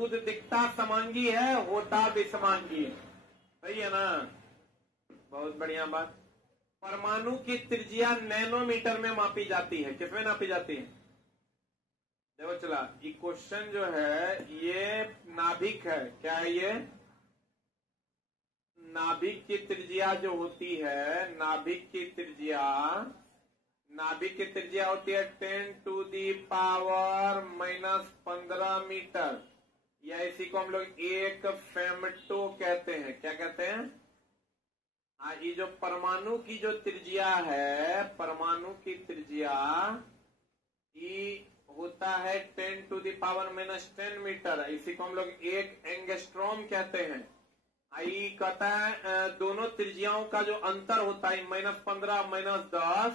दूध दिखता समांगी है, होता विषमांगी है। सही है ना? बहुत बढ़िया बात। परमाणु की त्रिज्या नैनोमीटर में मापी जाती है। किसमें नापी जाती है? देखो चला, ये क्वेश्चन जो है ये नाभिक है। क्या है ये? नाभिक की त्रिज्या जो होती है, नाभिक की त्रिज्या होती है 10⁻⁻15 मीटर, या इसी को हम लोग एक फेमटो कहते हैं। क्या कहते हैं? ये जो परमाणु की जो त्रिज्या है, परमाणु की त्रिज्या ये होता है 10⁻⁻10 मीटर। इसी को हम लोग एक एंगस्ट्रॉम कहते हैं। आई कहता है दोनों त्रिज्याओं का जो अंतर होता है -15 -10,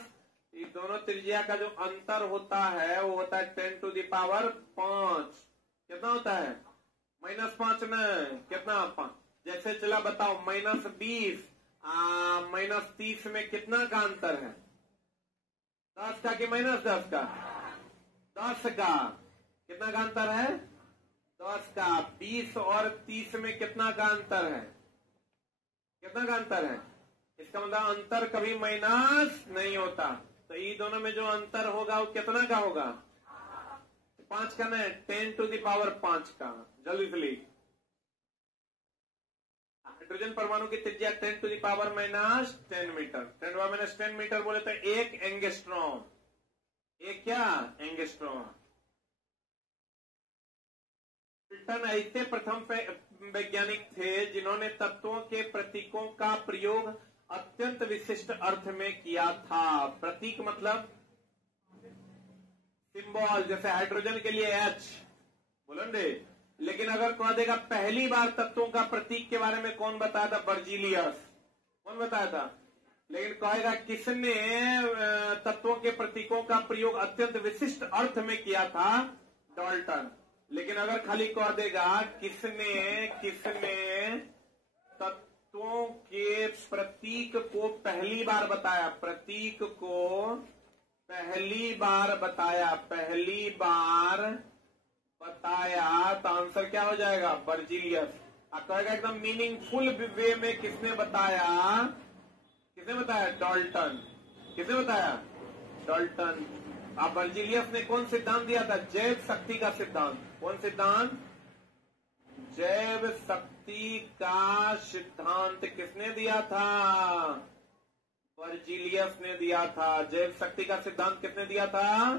ये दोनों त्रिज्या का जो अंतर होता है वो होता है 10⁵ कितना होता है? -5 न कितना? 5। जैसे चला बताओ, -20 -30 में कितना का अंतर है? 10 का कि -10 का? 10 का। कितना का अंतर है? 10 का। 20 और 30 में कितना का अंतर है? कितना का अंतर है? इसका मतलब अंतर कभी माइनस नहीं होता। तो ये दोनों में जो अंतर होगा वो कितना का होगा? 5 का नहीं, 10⁵5 का। जल्दी से लिख। हाइड्रोजन परमाणु की त्रिज्या 10⁻⁻10 मीटर। 10⁻10 मीटर बोले तो एक एंगस्ट्रॉम। एक क्या? एंगस्ट्रॉम। फुलटन ऐसे प्रथम वैज्ञानिक थे जिन्होंने तत्वों के प्रतीकों का प्रयोग अत्यंत विशिष्ट अर्थ में किया था। प्रतीक मतलब सिंबल, जैसे हाइड्रोजन के लिए H बोलेंगे। लेकिन अगर कह देगा पहली बार तत्वों का प्रतीक के बारे में कौन बताया था? बर्जीलियस। कौन बताया था? लेकिन कहेगा किसने तत्वों के प्रतीकों का प्रयोग अत्यंत विशिष्ट अर्थ में किया था? डाल्टन। लेकिन अगर खाली कह देगा किसने तत्वों के प्रतीक को पहली बार बताया, प्रतीक को पहली बार बताया, तो आंसर क्या हो जाएगा? बर्जीलियस। कहेगा एकदम मीनिंगफुल वे में किसने बताया? डाल्टन। किसने बताया? डाल्टन। अब बर्जीलियस ने कौन सिद्धांत दिया था? जैव शक्ति का सिद्धांत। कौन सिद्धांत? जैव शक्ति का सिद्धांत किसने दिया था? बर्जीलियस ने दिया था। जैव शक्ति का सिद्धांत किसने दिया था?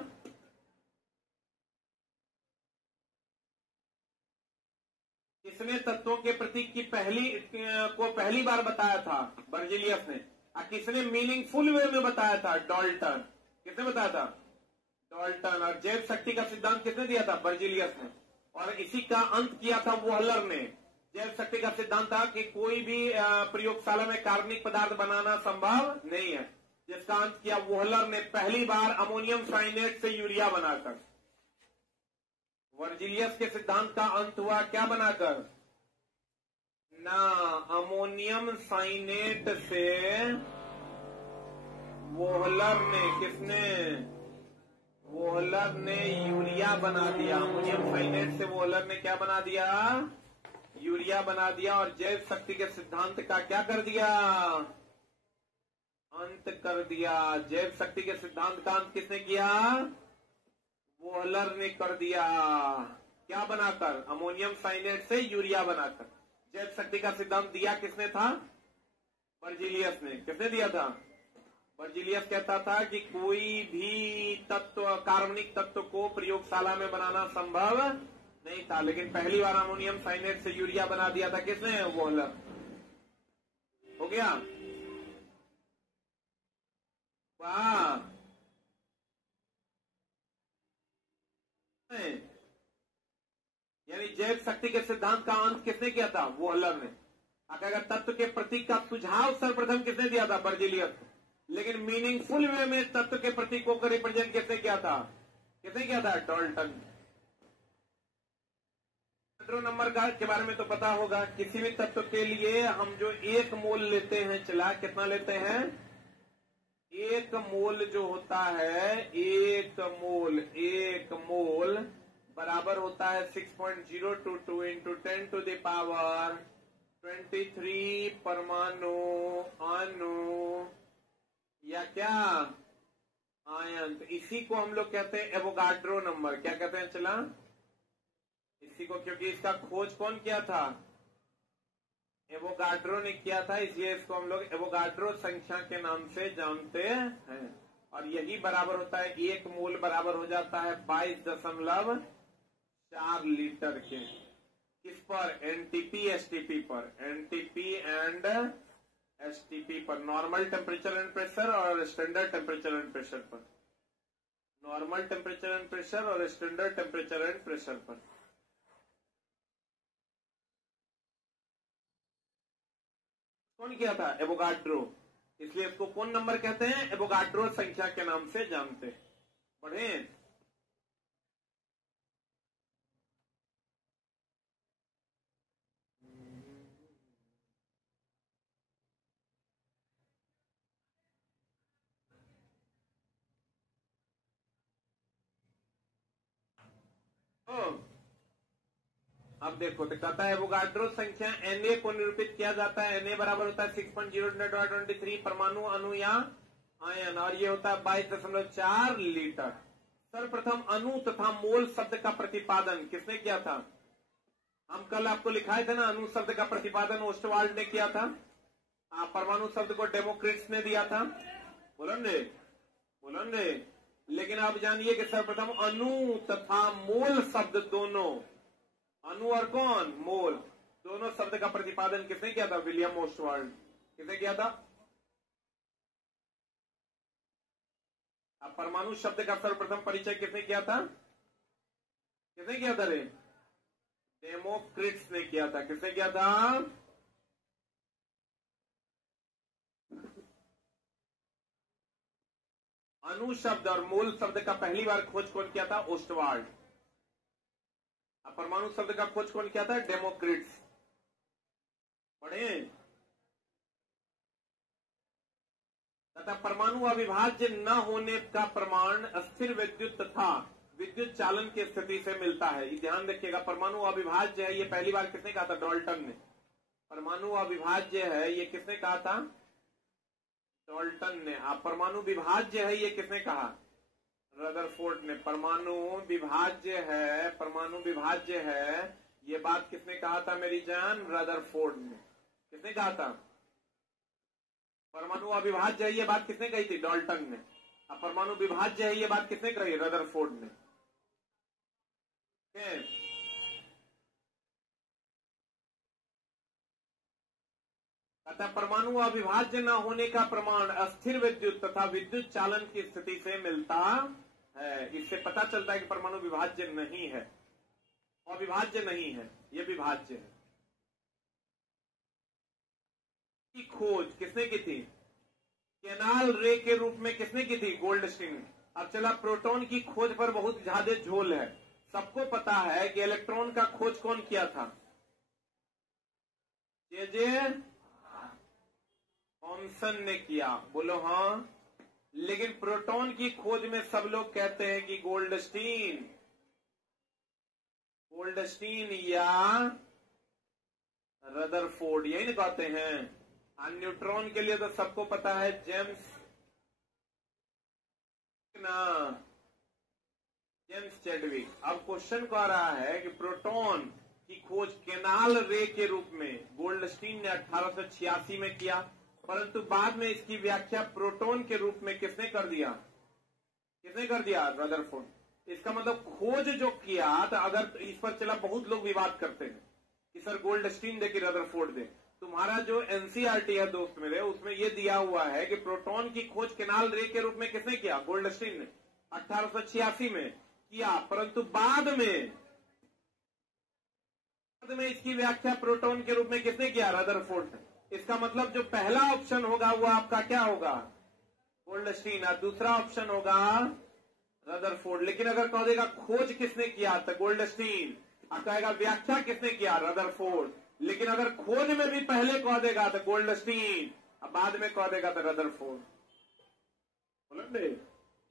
किसने तत्वों के प्रतीक की पहली बार बताया था? बर्जीलियस ने। किसने मीनिंगफुल वे में बताया था? डाल्टन। किसने बताया था? डाल्टन। और जैव शक्ति का सिद्धांत किसने दिया था? बर्जीलियस ने। और इसी का अंत किया था वोहलर ने। जैव शक्ति का सिद्धांत था कि कोई भी प्रयोगशाला में कार्बनिक पदार्थ बनाना संभव नहीं है, जिसका अंत किया वोहलर ने पहली बार अमोनियम साइनेट से यूरिया बनाकर। बर्जीलियस के सिद्धांत का अंत हुआ क्या बनाकर? ना, अमोनियम साइनेट से वोहलर ने, किसने? वोहलर ने यूरिया बना दिया। अमोनियम साइनेट से वोहलर ने क्या बना दिया? यूरिया बना दिया। और जैव शक्ति के सिद्धांत का क्या कर दिया? अंत कर दिया। जैव शक्ति के सिद्धांत का अंत किसने किया? वोहलर ने कर दिया। क्या बनाकर? अमोनियम साइनेट से यूरिया बनाकर। जैव शक्ति का सिद्धांत दिया किसने था? बर्जीलियस ने। किसने दिया था? बर्जीलियस कहता था कि कोई भी तत्व, कार्बनिक तत्व को प्रयोगशाला में बनाना संभव नहीं था, लेकिन पहली बार अमोनियम साइनेट से यूरिया बना दिया था किसने? वोहलर। हो गया? वाह। यानी जैव शक्ति के सिद्धांत का अंत किसने किया था? वोहलर ने। अगर तत्व के प्रतीक का सुझाव सर्वप्रथम किसने दिया था? बर्जीलियस। लेकिन मीनिंगफुल वे में तत्व के प्रतीकों को रिप्रेजेंट किसने किया था? किसने किया था? डाल्टन। नंबर के बारे में तो पता होगा। किसी भी तत्व के लिए हम जो 1 मोल लेते हैं, चला कितना लेते हैं? 1 मोल जो होता है, 1 मोल बराबर होता है 6.022 इंटू 10 टू द पावर 23 परमाणु अणु या क्या आयन। तो इसी को हम लोग कहते हैं एवोगाड्रो नंबर। क्या कहते हैं चला इसी को, क्योंकि इसका खोज कौन किया था, एवोगाड्रो ने किया था, इसलिए इसको हम लोग एवोगाड्रो संख्या के नाम से जानते हैं। और यही बराबर होता है, एक मोल बराबर हो जाता है 22.4 लीटर के। किस पर, एनटीपी एसटीपी पर, एनटीपी एंड एसटीपी पर, नॉर्मल टेम्परेचर एंड प्रेशर और स्टैंडर्ड टेम्परेचर एंड प्रेशर पर, नॉर्मल टेम्परेचर एंड प्रेशर और स्टैंडर्ड टेम्परेचर एंड प्रेशर पर। कौन किया था, एवोगाड्रो, इसलिए इसको कौन नंबर कहते हैं, एवोगाड्रो संख्या के नाम से जानते हैं। पढ़े अब देखो, तो कहता है एवोगाड्रो संख्या Na को निरूपित किया जाता है। Na बराबर होता है 6.023 परमाणु अणु या आयन, और ये होता है 22.4 लीटर। सर्वप्रथम अणु तथा मोल शब्द का प्रतिपादन किसने किया था, हम कल आपको लिखाए थे ना, अणु शब्द का प्रतिपादन ओस्टवाल्ड ने किया था। परमाणु शब्द को डेमोक्रिट्स ने दिया था। बोलन रे। लेकिन आप जानिए कि सर्वप्रथम अणु तथा मोल शब्द दोनों, अणु और कौन, मोल, दोनों शब्द का प्रतिपादन किसने किया था, विलियम ओस्टवाल्ड। किसने किया था। अब परमाणु शब्द का सर्वप्रथम परिचय किसने किया था, किसने किया था रे, डेमोक्रिट्स ने किया था। किसने किया था, अणु शब्द और मूल शब्द का पहली बार खोज कौन किया था, ओस्टवाल्ड। अब परमाणु शब्द का खोज कौन किया था, डेमोक्रिट्स। पढ़े तथा परमाणु अविभाज्य न होने का प्रमाण अस्थिर विद्युत तथा विद्युत चालन की स्थिति से मिलता है। ध्यान रखिएगा, परमाणु अविभाज्य है, ये पहली बार किसने कहा था, डाल्टन ने। परमाणु अविभाज्य है, ये किसने कहा था, डाल्टन ने। आप परमाणु विभाज्य है, ये किसने कहा, रदरफोर्ड ने। परमाणु विभाज्य है, परमाणु विभाज्य है, ये बात किसने कहा था मेरी जान, रदरफोर्ड ने। किसने कहा था, परमाणु अविभाज्य है, ये बात किसने कही थी, डाल्टन ने। अब परमाणु विभाज्य है, ये बात किसने कही, रदरफोर्ड ने। अतः परमाणु अविभाज्य न होने का प्रमाण अस्थिर विद्युत तथा विद्युत चालन की स्थिति से मिलता है। इससे पता चलता है कि परमाणु विभाज्य नहीं है, अविभाज्य नहीं है, ये विभाज्य है। की खोज किसने की थी, केनाल रे के रूप में किसने की थी, गोल्डस्टीन। अब चला, प्रोटॉन की खोज पर बहुत ज्यादा झोल है। सबको पता है कि इलेक्ट्रॉन का खोज कौन किया था, जे थॉमसन ने किया। बोलो हाँ। लेकिन प्रोटॉन की खोज में सब लोग कहते हैं कि गोल्डस्टीन या रदरफोर्ड, यही ना कहते हैं। न्यूट्रॉन के लिए तो सबको पता है जेम्स चैडविक। अब क्वेश्चन को आ रहा है कि प्रोटॉन की खोज केनाल रे के रूप में गोल्डस्टीन ने 1886 में किया, परंतु बाद में इसकी व्याख्या प्रोटॉन के रूप में किसने कर दिया, रदरफोर्ड। इसका मतलब खोज जो किया था, अगर इस पर चला बहुत लोग विवाद करते हैं कि सर गोल्डस्टीन दे कि रदरफोर्ड दे। तुम्हारा जो एनसीईआरटी है दोस्त मेरे, उसमें यह दिया हुआ है कि प्रोटॉन की खोज केनाल रे के रूप में किसने किया, गोल्डस्टीन ने 1886 में किया, परंतु बाद में इसकी व्याख्या प्रोटॉन के रूप में किसने किया, रदरफोर्ड ने। इसका मतलब जो पहला ऑप्शन होगा वो आपका क्या होगा, गोल्डस्टीन, और दूसरा ऑप्शन होगा रदरफोर्ड। लेकिन अगर कह देगा खोज किसने किया तो गोल्डस्टीन, और कहेगा व्याख्या किसने किया, रदरफोर्ड। लेकिन अगर खोज में भी पहले कह देगा तो गोल्डस्टीन, और बाद में कह देगा तो रदरफोर्ड। बोलेंगे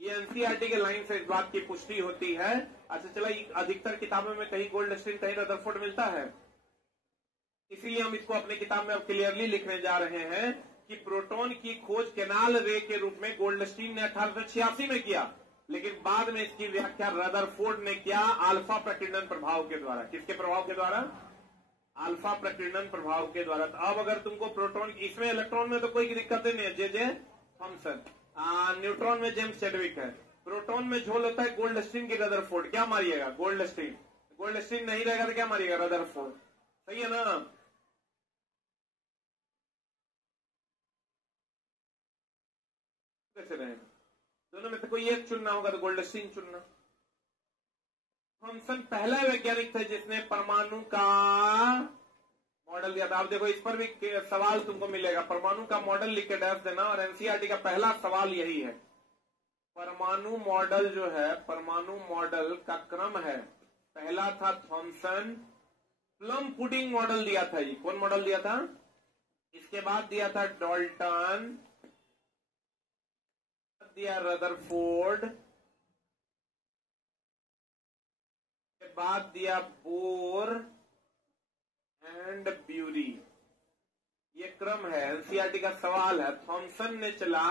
ये एनसीईआरटी के लाइन से इस बात की पुष्टि होती है। अच्छा चला, अधिकतर किताबों में कहीं गोल्डस्टीन कहीं रदरफोर्ड मिलता है, इसलिए हम इसको अपनी किताब में अब क्लियरली लिखने जा रहे हैं कि प्रोटॉन की खोज केनाल रे के रूप में गोल्डस्टीन ने 1886 में किया, लेकिन बाद में इसकी व्याख्या रदरफोर्ड ने किया अल्फा प्रकीर्णन प्रभाव के द्वारा। किसके प्रभाव के द्वारा? अल्फा प्रकीर्णन प्रभाव के द्वारा। तो अब अगर तुमको प्रोटॉन, इसमें इलेक्ट्रॉन में तो कोई दिक्कत नहीं है, जे थॉमसन, न्यूट्रॉन में जेम्स चैडविक है, प्रोटॉन में झोल होता है गोल्डस्टीन की रदरफोर्ड, क्या मारिएगा? गोल्डस्टीन। गोल्डस्टीन नहीं रहेगा तो क्या मारिएगा? रदरफोर्ड। सही है ना? कैसे रहेगा? दोनों में से कोई एक चुनना होगा तो गोल्डस्टीन चुनना। थॉमसन पहला वैज्ञानिक था जिसने परमाणु का मॉडल दिया था। आप देखो इस पर भी सवाल तुमको मिलेगा, परमाणु का मॉडल लिख के डैश देना, और एनसीईआरटी का पहला सवाल यही है। परमाणु मॉडल जो है, परमाणु मॉडल का क्रम है, पहला था थॉमसन, प्लम पुडिंग मॉडल दिया था। ये कौन मॉडल दिया था? इसके बाद दिया था डाल्टन, दिया रदरफोर्ड, के बाद दिया बोर एंड ब्यूरी। ये क्रम है, एनसीईआरटी का सवाल है। थॉमसन ने चला,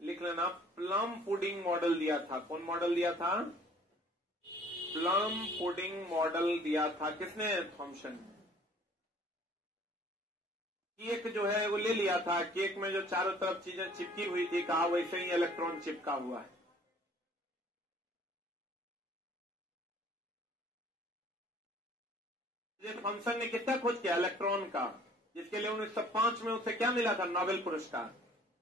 लिख लेना, प्लम पुडिंग मॉडल दिया था। कौन मॉडल दिया था? प्लम पुडिंग मॉडल दिया था। किसने? थॉमसन। केक जो है वो ले लिया था, केक में जो चारों तरफ चीजें चिपकी हुई थी, कहा वैसे ही इलेक्ट्रॉन चिपका हुआ है। थॉमसन ने किसका खोज किया? इलेक्ट्रॉन का, जिसके लिए 1905 में उसे क्या मिला था? नोबेल पुरस्कार।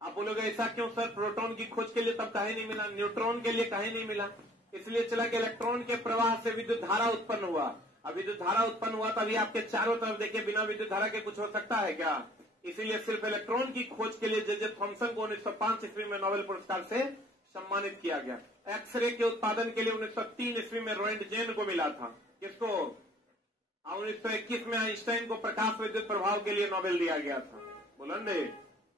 आप बोलोगे ऐसा क्यों सर, प्रोटॉन की खोज के लिए तब काहे नहीं मिला, न्यूट्रॉन के लिए काहे नहीं मिला? इसलिए चला कि इलेक्ट्रॉन के प्रवाह से विद्युत धारा उत्पन्न हुआ। अब विद्युत धारा उत्पन्न हुआ तभी आपके चारों तरफ देखिए, बिना विद्युत धारा के कुछ हो सकता है क्या? इसीलिए सिर्फ इलेक्ट्रॉन की खोज के लिए जे थॉमसन को 1905 ईस्वी में नोबेल पुरस्कार से सम्मानित किया गया। एक्सरे के उत्पादन के लिए 1903 ईस्वी में रोएंटजेन को मिला था। किसको? 1921 में आइंस्टाइन को प्रकाश विद्युत प्रभाव के लिए नोबेल दिया गया था। बोलेंगे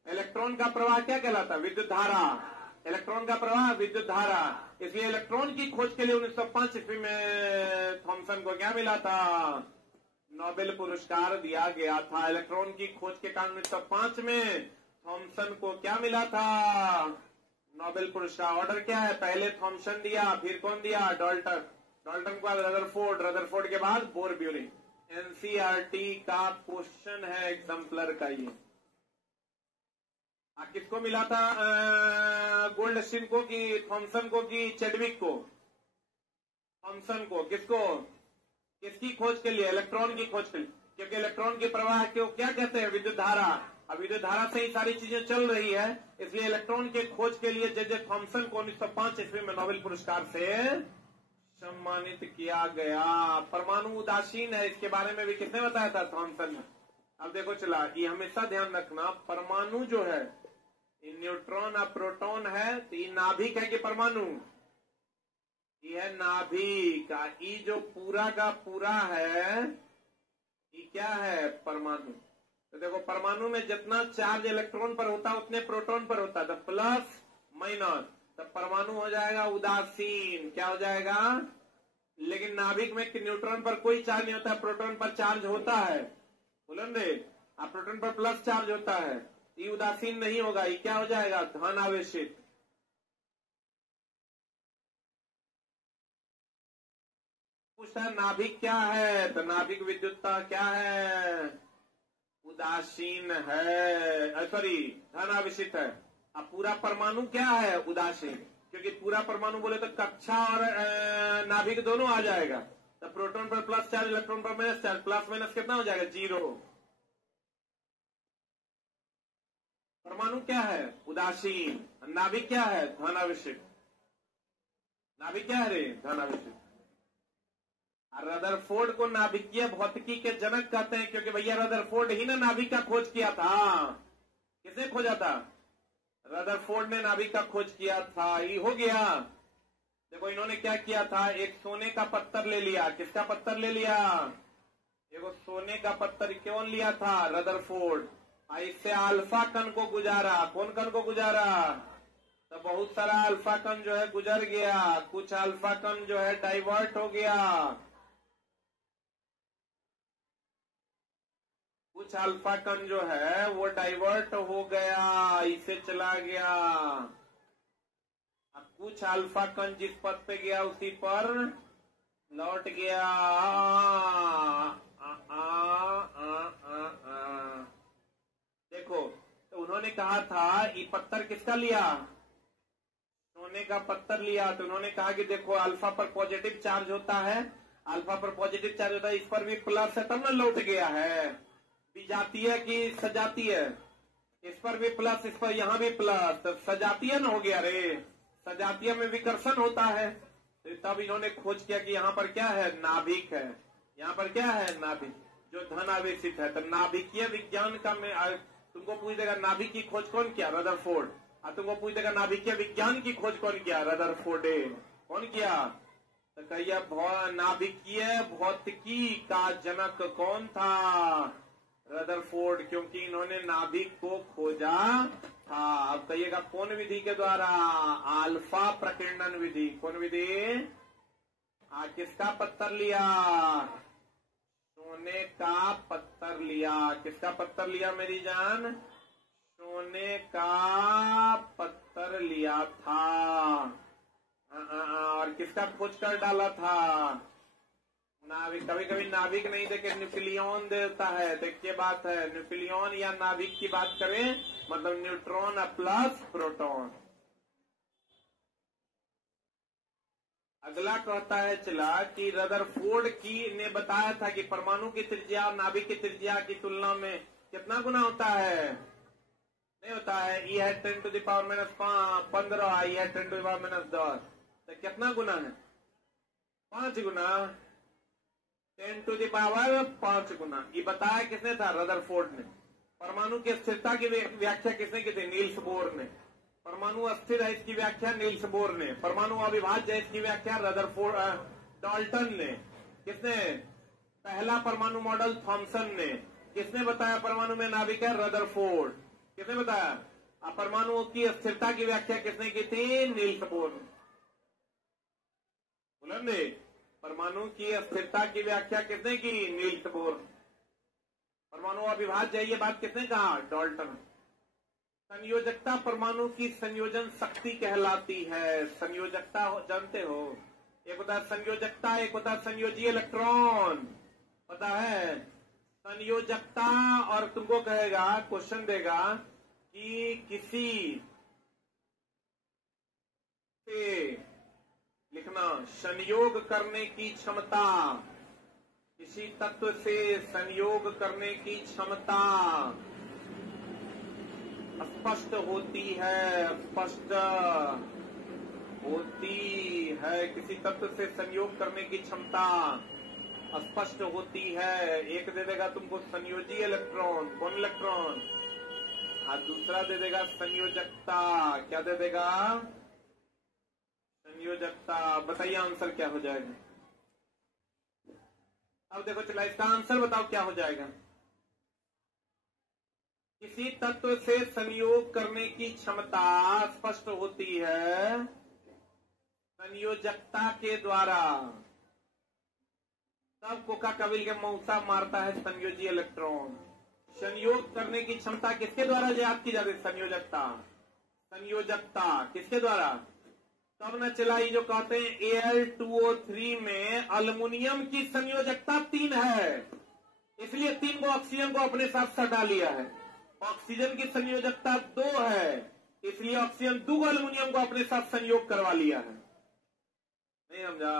इलेक्ट्रॉन का प्रवाह क्या कहलाता? विद्युत धारा। इलेक्ट्रॉन का प्रवाह विद्युत धारा। इसलिए इलेक्ट्रॉन की खोज के लिए 1905 ईस्वी में थॉमसन को क्या मिला था? नोबेल पुरस्कार दिया गया था। इलेक्ट्रॉन की खोज के कारण 1905 में थॉमसन को क्या मिला था? नोबेल पुरस्कार। ऑर्डर क्या है? पहले थॉमसन दिया, फिर कौन दिया? डाल्टन। डाल्टन के बाद रदरफोर्ड, रदरफोर्ड के बाद बोर ब्यूरी। एनसीईआरटी का क्वेश्चन है एग्जाम्पलर का ये। किसको मिला था? गोल्डस्टीन को कि थॉमसन को कि चैडविक को? थॉमसन को। किसको? किसकी खोज के लिए? इलेक्ट्रॉन की खोज के लिए, क्योंकि इलेक्ट्रॉन के प्रवाह को क्या कहते हैं? विद्युत धारा। अब विद्युत धारा से ही सारी चीजें चल रही है, इसलिए इलेक्ट्रॉन के खोज के लिए जे थॉमसन को 1905 ईस्वी में नोबेल पुरस्कार से सम्मानित किया गया। परमाणु उदासीन है, इसके बारे में भी किसने बताया था? थॉमसन ने। अब देखो चला, ये हमेशा ध्यान रखना, परमाणु जो है न्यूट्रॉन और प्रोटॉन है, तो ये नाभिक है कि परमाणु? ये है नाभिक। ये जो पूरा का पूरा है, ये क्या है? परमाणु। तो देखो परमाणु में जितना चार्ज इलेक्ट्रॉन पर होता है उतने प्रोटॉन पर होता है, तो प्लस माइनस, तब परमाणु हो जाएगा उदासीन। क्या हो जाएगा? लेकिन नाभिक में न्यूट्रॉन पर कोई चार्ज नहीं होता, प्रोटॉन पर चार्ज होता है। बोलेंगे आप, प्रोटॉन पर प्लस चार्ज होता है, ये उदासीन नहीं होगा, ये क्या हो जाएगा? धन आवेशित। पूछता है नाभिक क्या है, तो नाभिक विद्युतता क्या है? उदासीन है, सॉरी धन आवेशित है। अब पूरा परमाणु क्या है? उदासीन, क्योंकि पूरा परमाणु बोले तो कक्षा और नाभिक दोनों आ जाएगा। तो प्रोटॉन पर प्लस चार्ज, इलेक्ट्रॉन पर माइनस चार्ज, प्लस माइनस कितना हो जाएगा? 0। परमाणु क्या है? उदासीन। नाभिक क्या है? धनावेशित। नाभिक क्या है रे? धनावेशित। रदरफोर्ड को नाभिकीय भौतिकी के जनक कहते हैं, क्योंकि भैया रदरफोर्ड ही ना नाभिक का खोज किया था। किसने खोजा था? रदरफोर्ड ने नाभिक का खोज किया था। ये हो गया। देखो इन्होंने क्या किया था, एक सोने का पत्थर ले लिया। किसका पत्थर ले लिया? देखो सोने का पत्थर क्यों लिया था? रदरफोर्ड। इससे अल्फा कण को गुजारा। कौन कण को गुजारा? तो तो बहुत सारा अल्फा कण जो है गुजर गया, कुछ अल्फा कण जो है डाइवर्ट हो गया, कुछ अल्फा कण जो है वो डाइवर्ट हो गया, इसे चला गया। अब कुछ अल्फा कण जिस पथ पे गया उसी पर लौट गया। देखो, तो उन्होंने कहा था ये पत्थर किसका लिया, सोने का पत्थर लिया। तो उन्होंने कहा कि देखो अल्फा पर पॉजिटिव चार्ज होता है, अल्फा पर पॉजिटिव चार्ज होता है, इस पर भी प्लस है तब ना लौट गया है। विजातीय की सजातीय, इस पर भी प्लस, इस पर यहाँ भी प्लस, तो सजातीय न हो गया रे। सजातीय में विकर्षण होता है। तो तब इन्होंने खोज किया कि यहाँ पर क्या है, नाभिक है। यहाँ पर क्या है, नाभिक, जो धन आवेशित है। तो नाभिकीय विज्ञान का में तुमको पूछ देगा नाभिक की खोज कौन किया, रदरफोर्ड। तुमको पूछ देगा नाभिकीय विज्ञान की खोज कौन किया, रदरफोर्ड। कौन किया, तो कहिए नाभिकीय भौतिकी का जनक कौन था, रदरफोर्ड, क्योंकि इन्होंने नाभिक को खोजा था। अब कहिएगा कौन विधि के द्वारा, अल्फा प्रकीर्णन विधि। कौन विधि, किसका पत्थर लिया, सोने का पत्थर लिया। किसका पत्थर लिया मेरी जान, सोने का पत्थर लिया था। और किसका खोज कर डाला था, नाभिक। कभी कभी नाभिक नहीं देके न्यूक्लियन देता है, तो क्या बात है, न्यूक्लियन या नाभिक की बात करें मतलब न्यूट्रॉन प्लस प्रोटॉन। अगला कहता है चला कि रदरफोर्ड की ने बताया था कि परमाणु की त्रिज्या और नाभिक की त्रिज्या की तुलना में कितना गुना होता है, नहीं होता है। ई है 10⁻⁻15, आई है 10⁻⁻10, तो कितना गुना है, 5 गुना, 10⁻5 गुना। ये बताया किसने था, रदरफोर्ड ने। परमाणु की स्थिरता की व्याख्या किसने की थी, नील्स बोर ने। परमाणु अस्थिर है इसकी व्याख्या नील्स बोर ने। परमाणु अविभाज्य है इसकी व्याख्या रदरफोर्ड डाल्टन ने। किसने, पहला परमाणु मॉडल थॉमसन ने। किसने बताया परमाणु में नाभिक है, रदरफोर्ड। किसने बताया, परमाणु की स्थिरता की व्याख्या किसने की थी, नील्स बोर ने। बुलंदे, परमाणु की स्थिरता की व्याख्या किसने की, नील्स बोर। परमाणु अविभाज्य है ये बात किसने कहा, डाल्टन। संयोजकता परमाणु की संयोजन शक्ति कहलाती है। संयोजकता जानते हो, एक होता है संयोजकता, एक होता है संयोजी इलेक्ट्रॉन, पता है संयोजकता। और तुमको कहेगा, क्वेश्चन देगा कि किसी से लिखना संयोग करने की क्षमता, किसी तत्व से संयोग करने की क्षमता स्पष्ट होती है, स्पष्ट होती है। किसी तत्व से संयोग करने की क्षमता स्पष्ट होती है। एक दे देगा तुमको संयोजी इलेक्ट्रॉन, कौन इलेक्ट्रॉन, दूसरा दे देगा संयोजकता। क्या दे देगा, संयोजकता। बताइए आंसर क्या हो जाएगा। अब देखो चला, इसका आंसर बताओ क्या हो जाएगा। किसी तत्व से संयोग करने की क्षमता स्पष्ट होती है संयोजकता के द्वारा। तब कोका कविल के मौसा मारता है संयोजी इलेक्ट्रॉन। संयोग करने की क्षमता किसके द्वारा याद की जाती है, संयोजकता। संयोजकता किसके द्वारा, तब न चला। ये जो कहते हैं Al2O3 में अल्युमिनियम की संयोजकता 3 है, इसलिए 3 को ऑक्सीजन को अपने साथ सटा लिया है। ऑक्सीजन की संयोजकता 2 है, इसलिए ऑक्सीजन 2 अल्युमिनियम को अपने साथ संयोग करवा लिया है। नहीं समझा,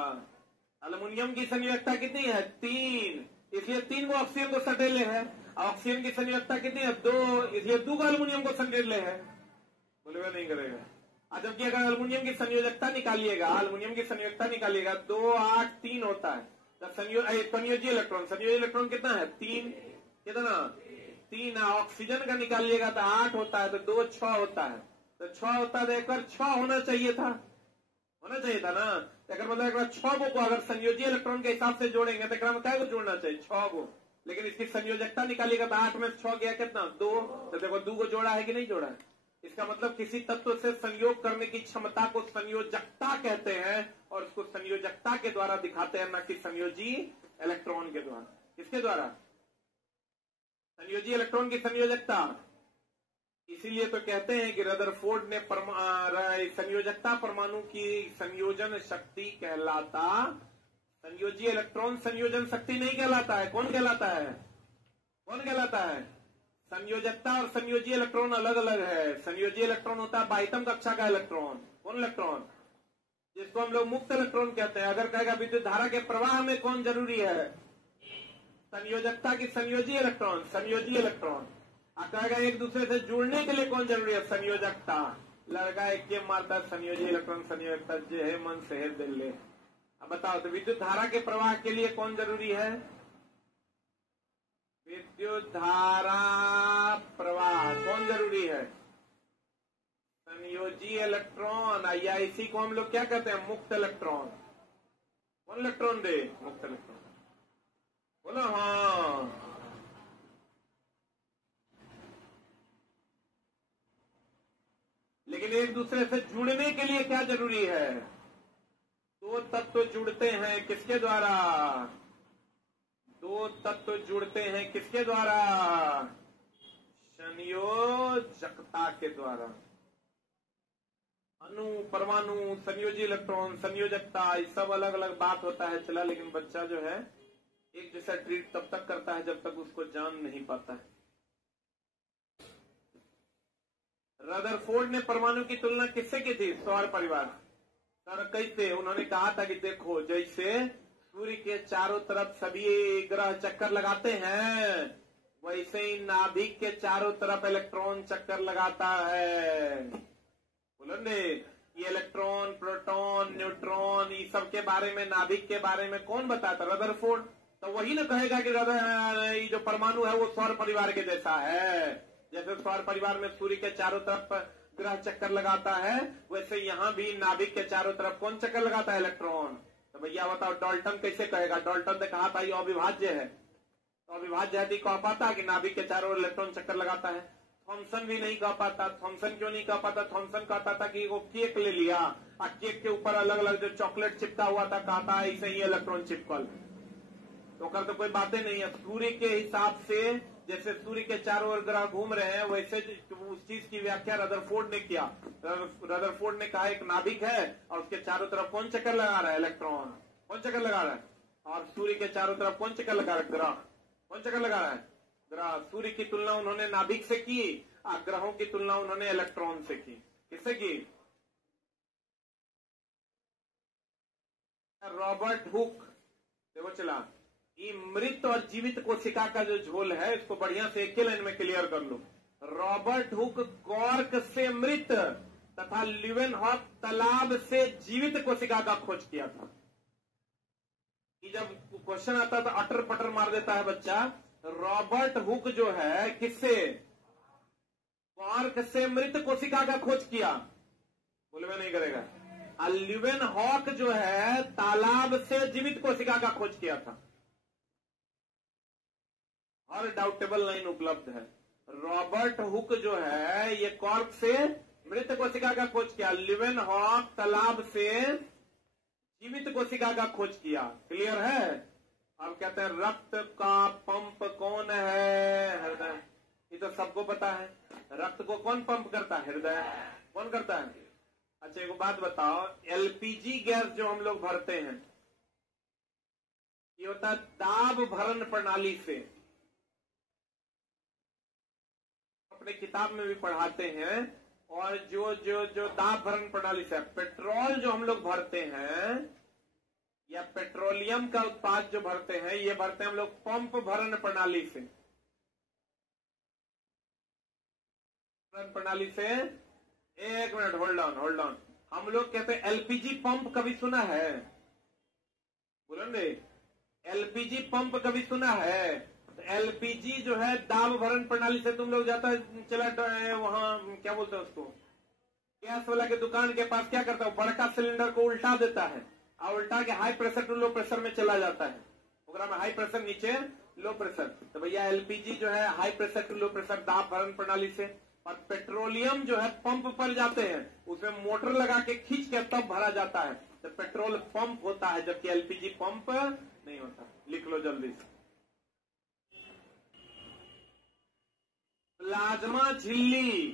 अल्युमिनियम की संयोजकता कितनी है, 3, इसलिए 3 को ऑक्सीजन को सटेले है। ऑक्सीजन की संयोजकता कितनी है, 2, इसलिए 2 अल्युमिनियम को सटेले है। बोलेगा नहीं करेगा। जबकि अगर अल्युमिनियम की संयोजकता निकालिएगा, अल्युमिनियम की संयोजकता निकालिएगा 2, 8, 3 होता है। संयोजी इलेक्ट्रॉन, संयोजी इलेक्ट्रॉन कितना है, 3, कितना 3। ऑक्सीजन का निकालिएगा तो 8 होता है, तो 2, 6 होता है। तो 6 होता है, एक बार 6 होना चाहिए था, होना चाहिए था ना। अगर मतलब एक बार 6 को अगर संयोजी इलेक्ट्रॉन के हिसाब से जोड़ेंगे तो क्या को जोड़ना चाहिए, 6 को। लेकिन इसकी संयोजकता निकालिएगा तो 8 में 6 गया कितना, 2। तो देखो 2 को जोड़ा है कि नहीं जोड़ा है, इसका मतलब किसी तत्व से संयोग करने की क्षमता को संयोजकता कहते हैं, और उसको संयोजकता के द्वारा दिखाते हैं, न कि संयोजी इलेक्ट्रॉन के द्वारा। किसके द्वारा? संयोजी इलेक्ट्रॉन की संयोजकता। इसीलिए तो कहते हैं कि रदरफोर्ड ने संयोजकता परमाणु की संयोजन शक्ति कहलाता, संयोजी इलेक्ट्रॉन संयोजन शक्ति नहीं कहलाता है। कौन कहलाता है? कौन कहलाता है? संयोजकता और संयोजी इलेक्ट्रॉन अलग अलग है। संयोजी इलेक्ट्रॉन होता है बाह्यतम कक्षा का इलेक्ट्रॉन। कौन इलेक्ट्रॉन? जिसको हम लोग मुक्त इलेक्ट्रॉन कहते हैं। अगर कहेगा विद्युत धारा के प्रवाह में कौन जरूरी है? संयोजकता की संयोजी इलेक्ट्रॉन, संयोजी इलेक्ट्रॉन। कहेगा एक दूसरे से जुड़ने के लिए कौन जरूरी है? संयोजकता। लड़का एक के मारता संयोजी इलेक्ट्रॉन संयोजकता, जे है मन से है दिल ले। अब बताओ तो विद्युत धारा के प्रवाह के लिए कौन जरूरी है? विद्युत धारा प्रवाह कौन जरूरी है? संयोजी इलेक्ट्रॉन, या इसी को हम लोग क्या कहते हैं? मुक्त इलेक्ट्रॉन। कौन इलेक्ट्रॉन दे? मुक्त इलेक्ट्रॉन। बोलो हाँ। लेकिन एक दूसरे से जुड़ने के लिए क्या जरूरी है? दो तत्व जुड़ते हैं किसके द्वारा? दो तत्व जुड़ते हैं किसके द्वारा? संयोजकता के द्वारा। अणु, परमाणु, संयोजी इलेक्ट्रॉन, संयोजकता, ये सब अलग अलग बात होता है। चला, लेकिन बच्चा जो है एक जैसा ट्रीट तब तक करता है जब तक उसको जान नहीं पाता है। रदरफोर्ड ने परमाणु की तुलना किससे की थी? सौर परिवार। सर कैसे? उन्होंने कहा था कि देखो, जैसे सूर्य के चारों तरफ सभी ग्रह चक्कर लगाते हैं, वैसे ही नाभिक के चारों तरफ इलेक्ट्रॉन चक्कर लगाता है। बोलो ने, ये इलेक्ट्रॉन, प्रोटॉन, न्यूट्रॉन, ये सब के बारे में, नाभिक के बारे में कौन बताता? रदरफोर्ड। तो वही ना कहेगा कि ये जो परमाणु है वो सौर परिवार के जैसा है। जैसे सौर परिवार में सूर्य के चारों तरफ ग्रह चक्कर लगाता है, वैसे यहाँ भी नाभिक के चारों तरफ कौन चक्कर लगाता है? इलेक्ट्रॉन। तो भैया बताओ डाल्टन कैसे कहेगा? डाल्टन ने कहा था ये अविभाज्य है, तो अविभाज्य है कह पाता कि नाभिक के चारों ओर इलेक्ट्रॉन चक्कर लगाता है? थॉमसन भी नहीं कह पाता। थॉमसन क्यों नहीं कह पाता? थॉमसन कहता था कि वो केक ले लिया और केक के ऊपर अलग अलग जो चॉकलेट चिपका हुआ था, कहता है ऐसे ही इलेक्ट्रॉन चिपकल। तो कर तो कोई बातें नहीं है। सूर्य के हिसाब से जैसे सूर्य के चारों ओर ग्रह घूम रहे हैं, वैसे उस चीज की व्याख्या रदरफोर्ड ने किया। रदरफोर्ड ने कहा एक नाभिक है और उसके चारों तरफ कौन चक्कर लगा रहा है? इलेक्ट्रॉन। कौन चक्कर लगा रहा है? और सूर्य के चारों तरफ कौन चक्कर लगा रहा है? ग्रह। कौन चक्कर लगा रहा है? ग्रह। सूर्य की तुलना उन्होंने नाभिक से की और ग्रहों की तुलना उन्होंने इलेक्ट्रॉन से की। किससे की? Robert Hooke. देखो चला, ये मृत और जीवित कोशिका का जो झोल है, इसको बढ़िया से एक ही लाइन में क्लियर कर लो। रॉबर्ट हुक कॉर्क से मृत तथा ल्यूवेनहॉक तालाब से जीवित कोशिका का खोज किया था। कि जब क्वेश्चन आता तो अटर पटर मार देता है बच्चा। रॉबर्ट हुक जो है किससे? कॉर्क से मृत कोशिका का खोज किया। बोले में नहीं करेगा। ल्यूवेनहॉक जो है तालाब से जीवित कोशिका का खोज किया था। और डाउटेबल लाइन उपलब्ध है। रॉबर्ट हुक जो है ये कॉर्क से मृत कोशिका का खोज किया, ल्यूवेनहॉक तालाब से जीवित कोशिका का खोज किया। क्लियर है? अब कहते हैं रक्त का पंप कौन है? हृदय। ये तो सबको पता है। रक्त को कौन पंप करता है? हृदय। कौन करता है? अच्छा एक बात बताओ, एलपीजी गैस जो हम लोग भरते हैं, ये होता है दाब भरण प्रणाली से। अपने किताब में भी पढ़ाते हैं। और जो जो जो दाब भरण प्रणाली से, पेट्रोल जो हम लोग भरते हैं या पेट्रोलियम का उत्पाद जो भरते हैं, ये भरते हैं हम लोग पंप भरण प्रणाली से। प्रणाली से। एक मिनट, होल्ड ऑन। हम लोग कहते हैं एलपीजी पंप, कभी सुना है? बोलेंगे एलपीजी पंप कभी सुना है? एलपीजी जो है दाब भरण प्रणाली से तुम लोग जाता है, चला वहां क्या बोलते हैं उसको, गैस वाला के दुकान के पास क्या करता है? बड़का सिलेंडर को उल्टा देता है और उल्टा के high pressure to low pressure में चला जाता है। प्रोग्राम में हाई प्रेशर नीचे लो प्रेशर। तो भैया एलपीजी जो है high pressure to low pressure दाब भरण प्रणाली से। और पेट्रोलियम जो है पंप पर जाते हैं, उसमें मोटर लगा के खींच के तब भरा जाता है, तो पेट्रोल पंप होता है, जबकि एलपीजी पंप नहीं होता। लिख लो जल्दी से। प्लाज्मा झिल्ली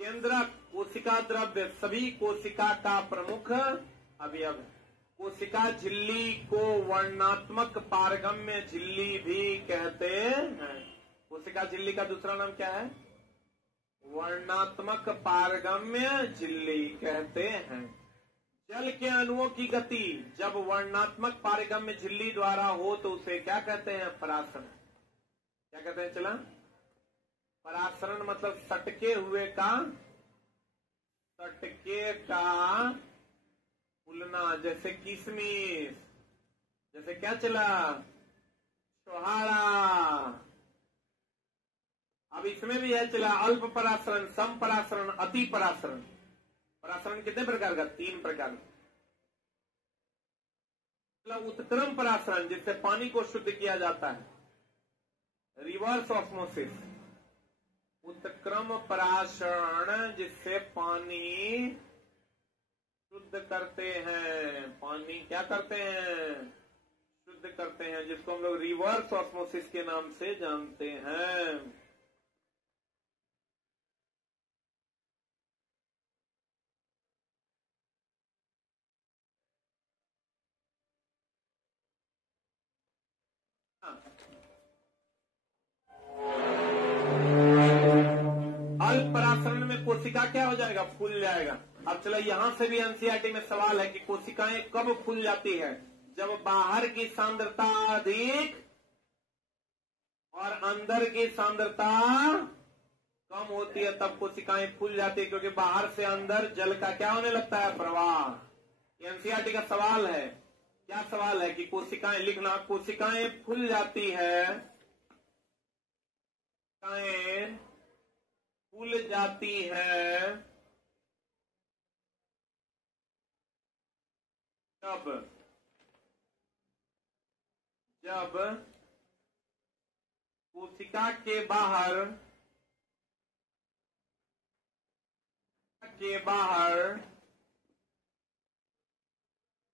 केंद्रक कोशिका द्रव्य सभी कोशिका का प्रमुख अवयव है। कोशिका झिल्ली को वर्णात्मक पारगम्य झिल्ली भी कहते हैं। कोशिका झिल्ली का दूसरा नाम क्या है? वर्णात्मक पारगम्य झिल्ली कहते हैं। जल के अणुओं की गति जब वर्णात्मक पारगम्य झिल्ली द्वारा हो तो उसे क्या कहते हैं? परासरण। क्या कहते हैं? चला, परासरण मतलब सटके हुए का, सटके का फूलना, जैसे किशमिश, जैसे क्या चला, छोहाड़ा। अब इसमें भी है चला अल्प परासरण, सम परासरण, अति परासरण। परासरण कितने प्रकार का? 3 प्रकार। उत्क्रम परासरण जिससे पानी को शुद्ध किया जाता है, रिवर्स ऑस्मोसिस। उत्क्रम परासरण जिससे पानी शुद्ध करते हैं, पानी क्या करते हैं? शुद्ध करते हैं, जिसको हम लोग रिवर्स ऑस्मोसिस के नाम से जानते हैं। अल्प परासरण में कोशिका क्या हो जाएगा? फूल जाएगा। अब चलो यहां से भी एनसीईआरटी में सवाल है कि कोशिकाएं कब फूल जाती है? जब बाहर की सांद्रता अधिक और अंदर की सांद्रता कम होती है, तब कोशिकाएं फूल जाती है, क्योंकि बाहर से अंदर जल का क्या होने लगता है? प्रवाह। एनसीईआरटी का सवाल है। क्या सवाल है? कि कोशिकाएं, लिखना, कोशिकाएं फूल जाती है, कोशिकाएं फूल जाती है जब कोशिका के बाहर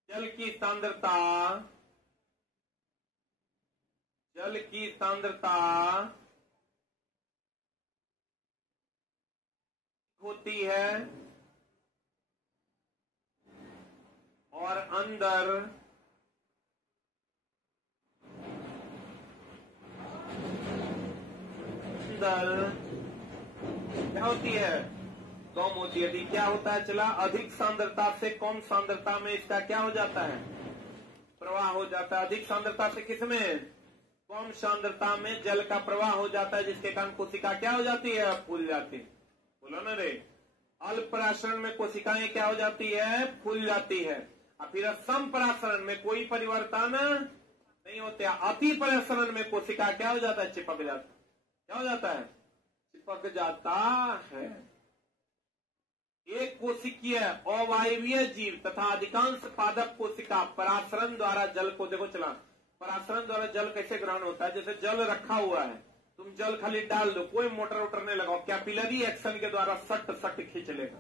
जल की सांद्रता होती है और अंदर क्या होती है? कम होती है। क्या होता है? चला, अधिक सांद्रता से कम सांद्रता में इसका क्या हो जाता है? प्रवाह हो जाता है। अधिक सांद्रता से किसमें? कम सांद्रता में जल का प्रवाह हो जाता है, जिसके कारण कोशिका क्या हो जाती है? फूल जाती है। बोलो ना रे। अल्प परासरण में कोशिकाएं क्या हो जाती है? फूल जाती है। और फिर सम परासरण में कोई परिवर्तन नहीं होते। अति परासरण में कोशिका क्या हो जाता है? चिपक जाता है। क्या हो जाता है? चिपक जाता है। एक कोशिकीय अवायवीय जीव तथा अधिकांश पादप कोशिका परासरण द्वारा जल को, देखो चला, परासरण द्वारा जल कैसे ग्रहण होता है? जैसे जल रखा हुआ है, तुम जल खाली डाल दो, कोई मोटर वोटर नहीं लगाओ, कैपिलरी एक्शन के द्वारा सट सट खींच लेगा।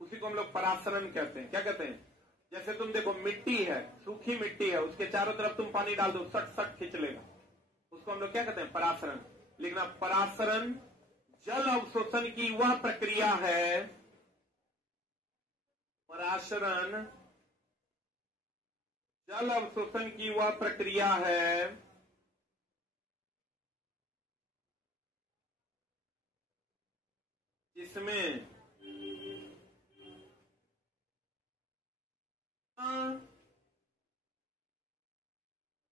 उसी को हम लोग परासरण कहते हैं। क्या कहते हैं? जैसे तुम देखो, मिट्टी है, सूखी मिट्टी है, उसके चारों तरफ तुम पानी डाल दो, सट सट खींच लेगा। उसको हम लोग क्या कहते हैं? परासरण। लिखना, परासरण जल अवशोषण की वह प्रक्रिया है, परासरण जल अवशोषण की वह प्रक्रिया है जिसमें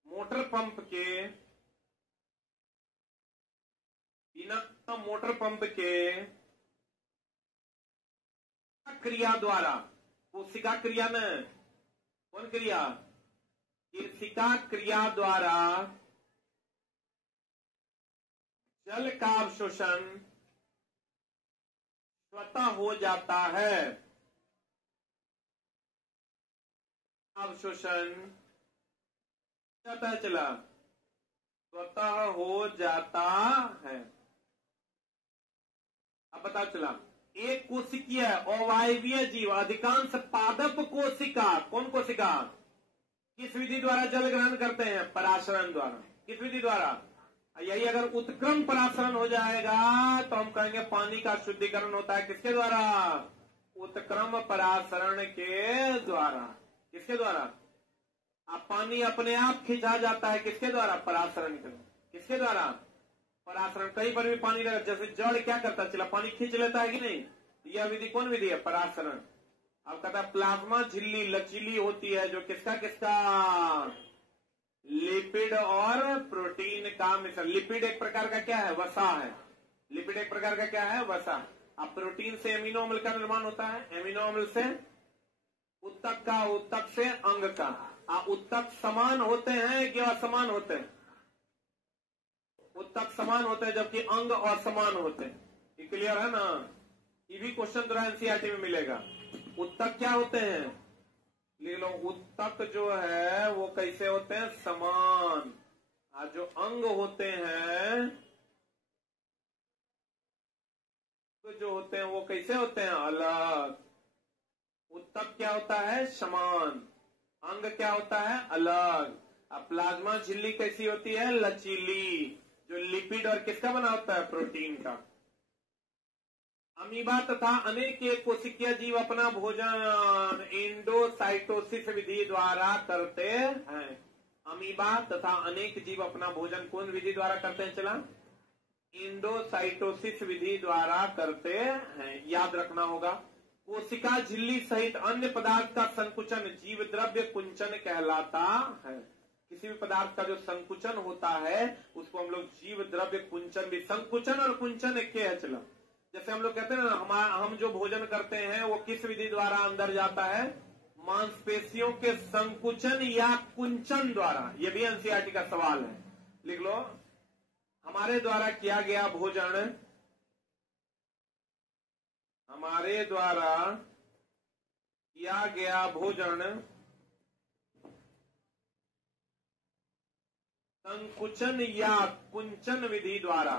मोटर पंप के बिना मोटर पंप के क्रिया द्वारा, कोशिका क्रिया न, कौन क्रिया? कोशिका क्रिया द्वारा जल का अवशोषण स्वतः हो जाता है। अवशोषण जाता है, चला, स्वतः हो जाता है। अब बताओ चला, एक कोशिकीय अवायवीय जीव अधिकांश पादप कोशिका, कौन कोशिका, किस विधि द्वारा जल ग्रहण करते हैं, पराशरण द्वारा। किस विधि द्वारा, यही अगर उत्क्रम पराशरण हो जाएगा तो हम कहेंगे पानी का शुद्धिकरण होता है किसके द्वारा, उत्क्रम पराशरण के द्वारा। किसके द्वारा, अब पानी अपने आप खिंचा जाता है किसके द्वारा, पराशरण के। किसके द्वारा, पराशरण। कहीं पर भी पानी लगा, जैसे जड़ क्या करता है, चला पानी खींच लेता है कि नहीं, यह विधि कौन विधि है, पराशरण। अब कहता है प्लाज्मा झिल्ली लचीली होती है, जो किसका किसका, लिपिड और प्रोटीन का मिश्रण। लिपिड एक प्रकार का क्या है, वसा है। लिपिड एक प्रकार का क्या है, वसा। अब प्रोटीन से एमिनो अम्ल का निर्माण होता है, एमिनो अम्ल से उत्तक का, उत्तक से अंग का। उत्तक समान होते हैं कि असमान होते हैं, उत्तक समान होते हैं जबकि अंग असमान होते हैं। ये क्लियर है ना, ये भी क्वेश्चन जो है एनसीईआरटी में मिलेगा। उत्तक क्या होते हैं, लिख लो, उत्तक जो है वो कैसे होते हैं, समान। और जो अंग होते हैं तो जो होते हैं वो कैसे होते हैं, अलग। उत्तक क्या होता है, समान, अंग क्या होता है, अलग। अब प्लाज्मा झिल्ली कैसी होती है, लचीली, जो लिपिड और किसका बना होता है, प्रोटीन का। अमीबा तथा अनेक कोशिकीय जीव अपना भोजन एंडोसाइटोसिस विधि द्वारा करते हैं। अमीबा तथा अनेक जीव अपना भोजन कौन विधि द्वारा करते हैं, चला, एंडोसाइटोसिस विधि द्वारा करते हैं। याद रखना होगा, कोशिका झिल्ली सहित अन्य पदार्थ का संकुचन जीव द्रव्य कुंचन कहलाता है। किसी भी पदार्थ का जो संकुचन होता है उसको हम लोग जीव द्रव्य कुंचन भी, संकुचन और कुंचन एक है। चलो, जैसे हम लोग कहते हैं ना, हम जो भोजन करते हैं वो किस विधि द्वारा अंदर जाता है, मांसपेशियों के संकुचन या कुंचन द्वारा। ये भी एनसीईआरटी का सवाल है, लिख लो। हमारे द्वारा किया गया भोजन, हमारे द्वारा किया गया भोजन संकुचन या कुंचन विधि द्वारा,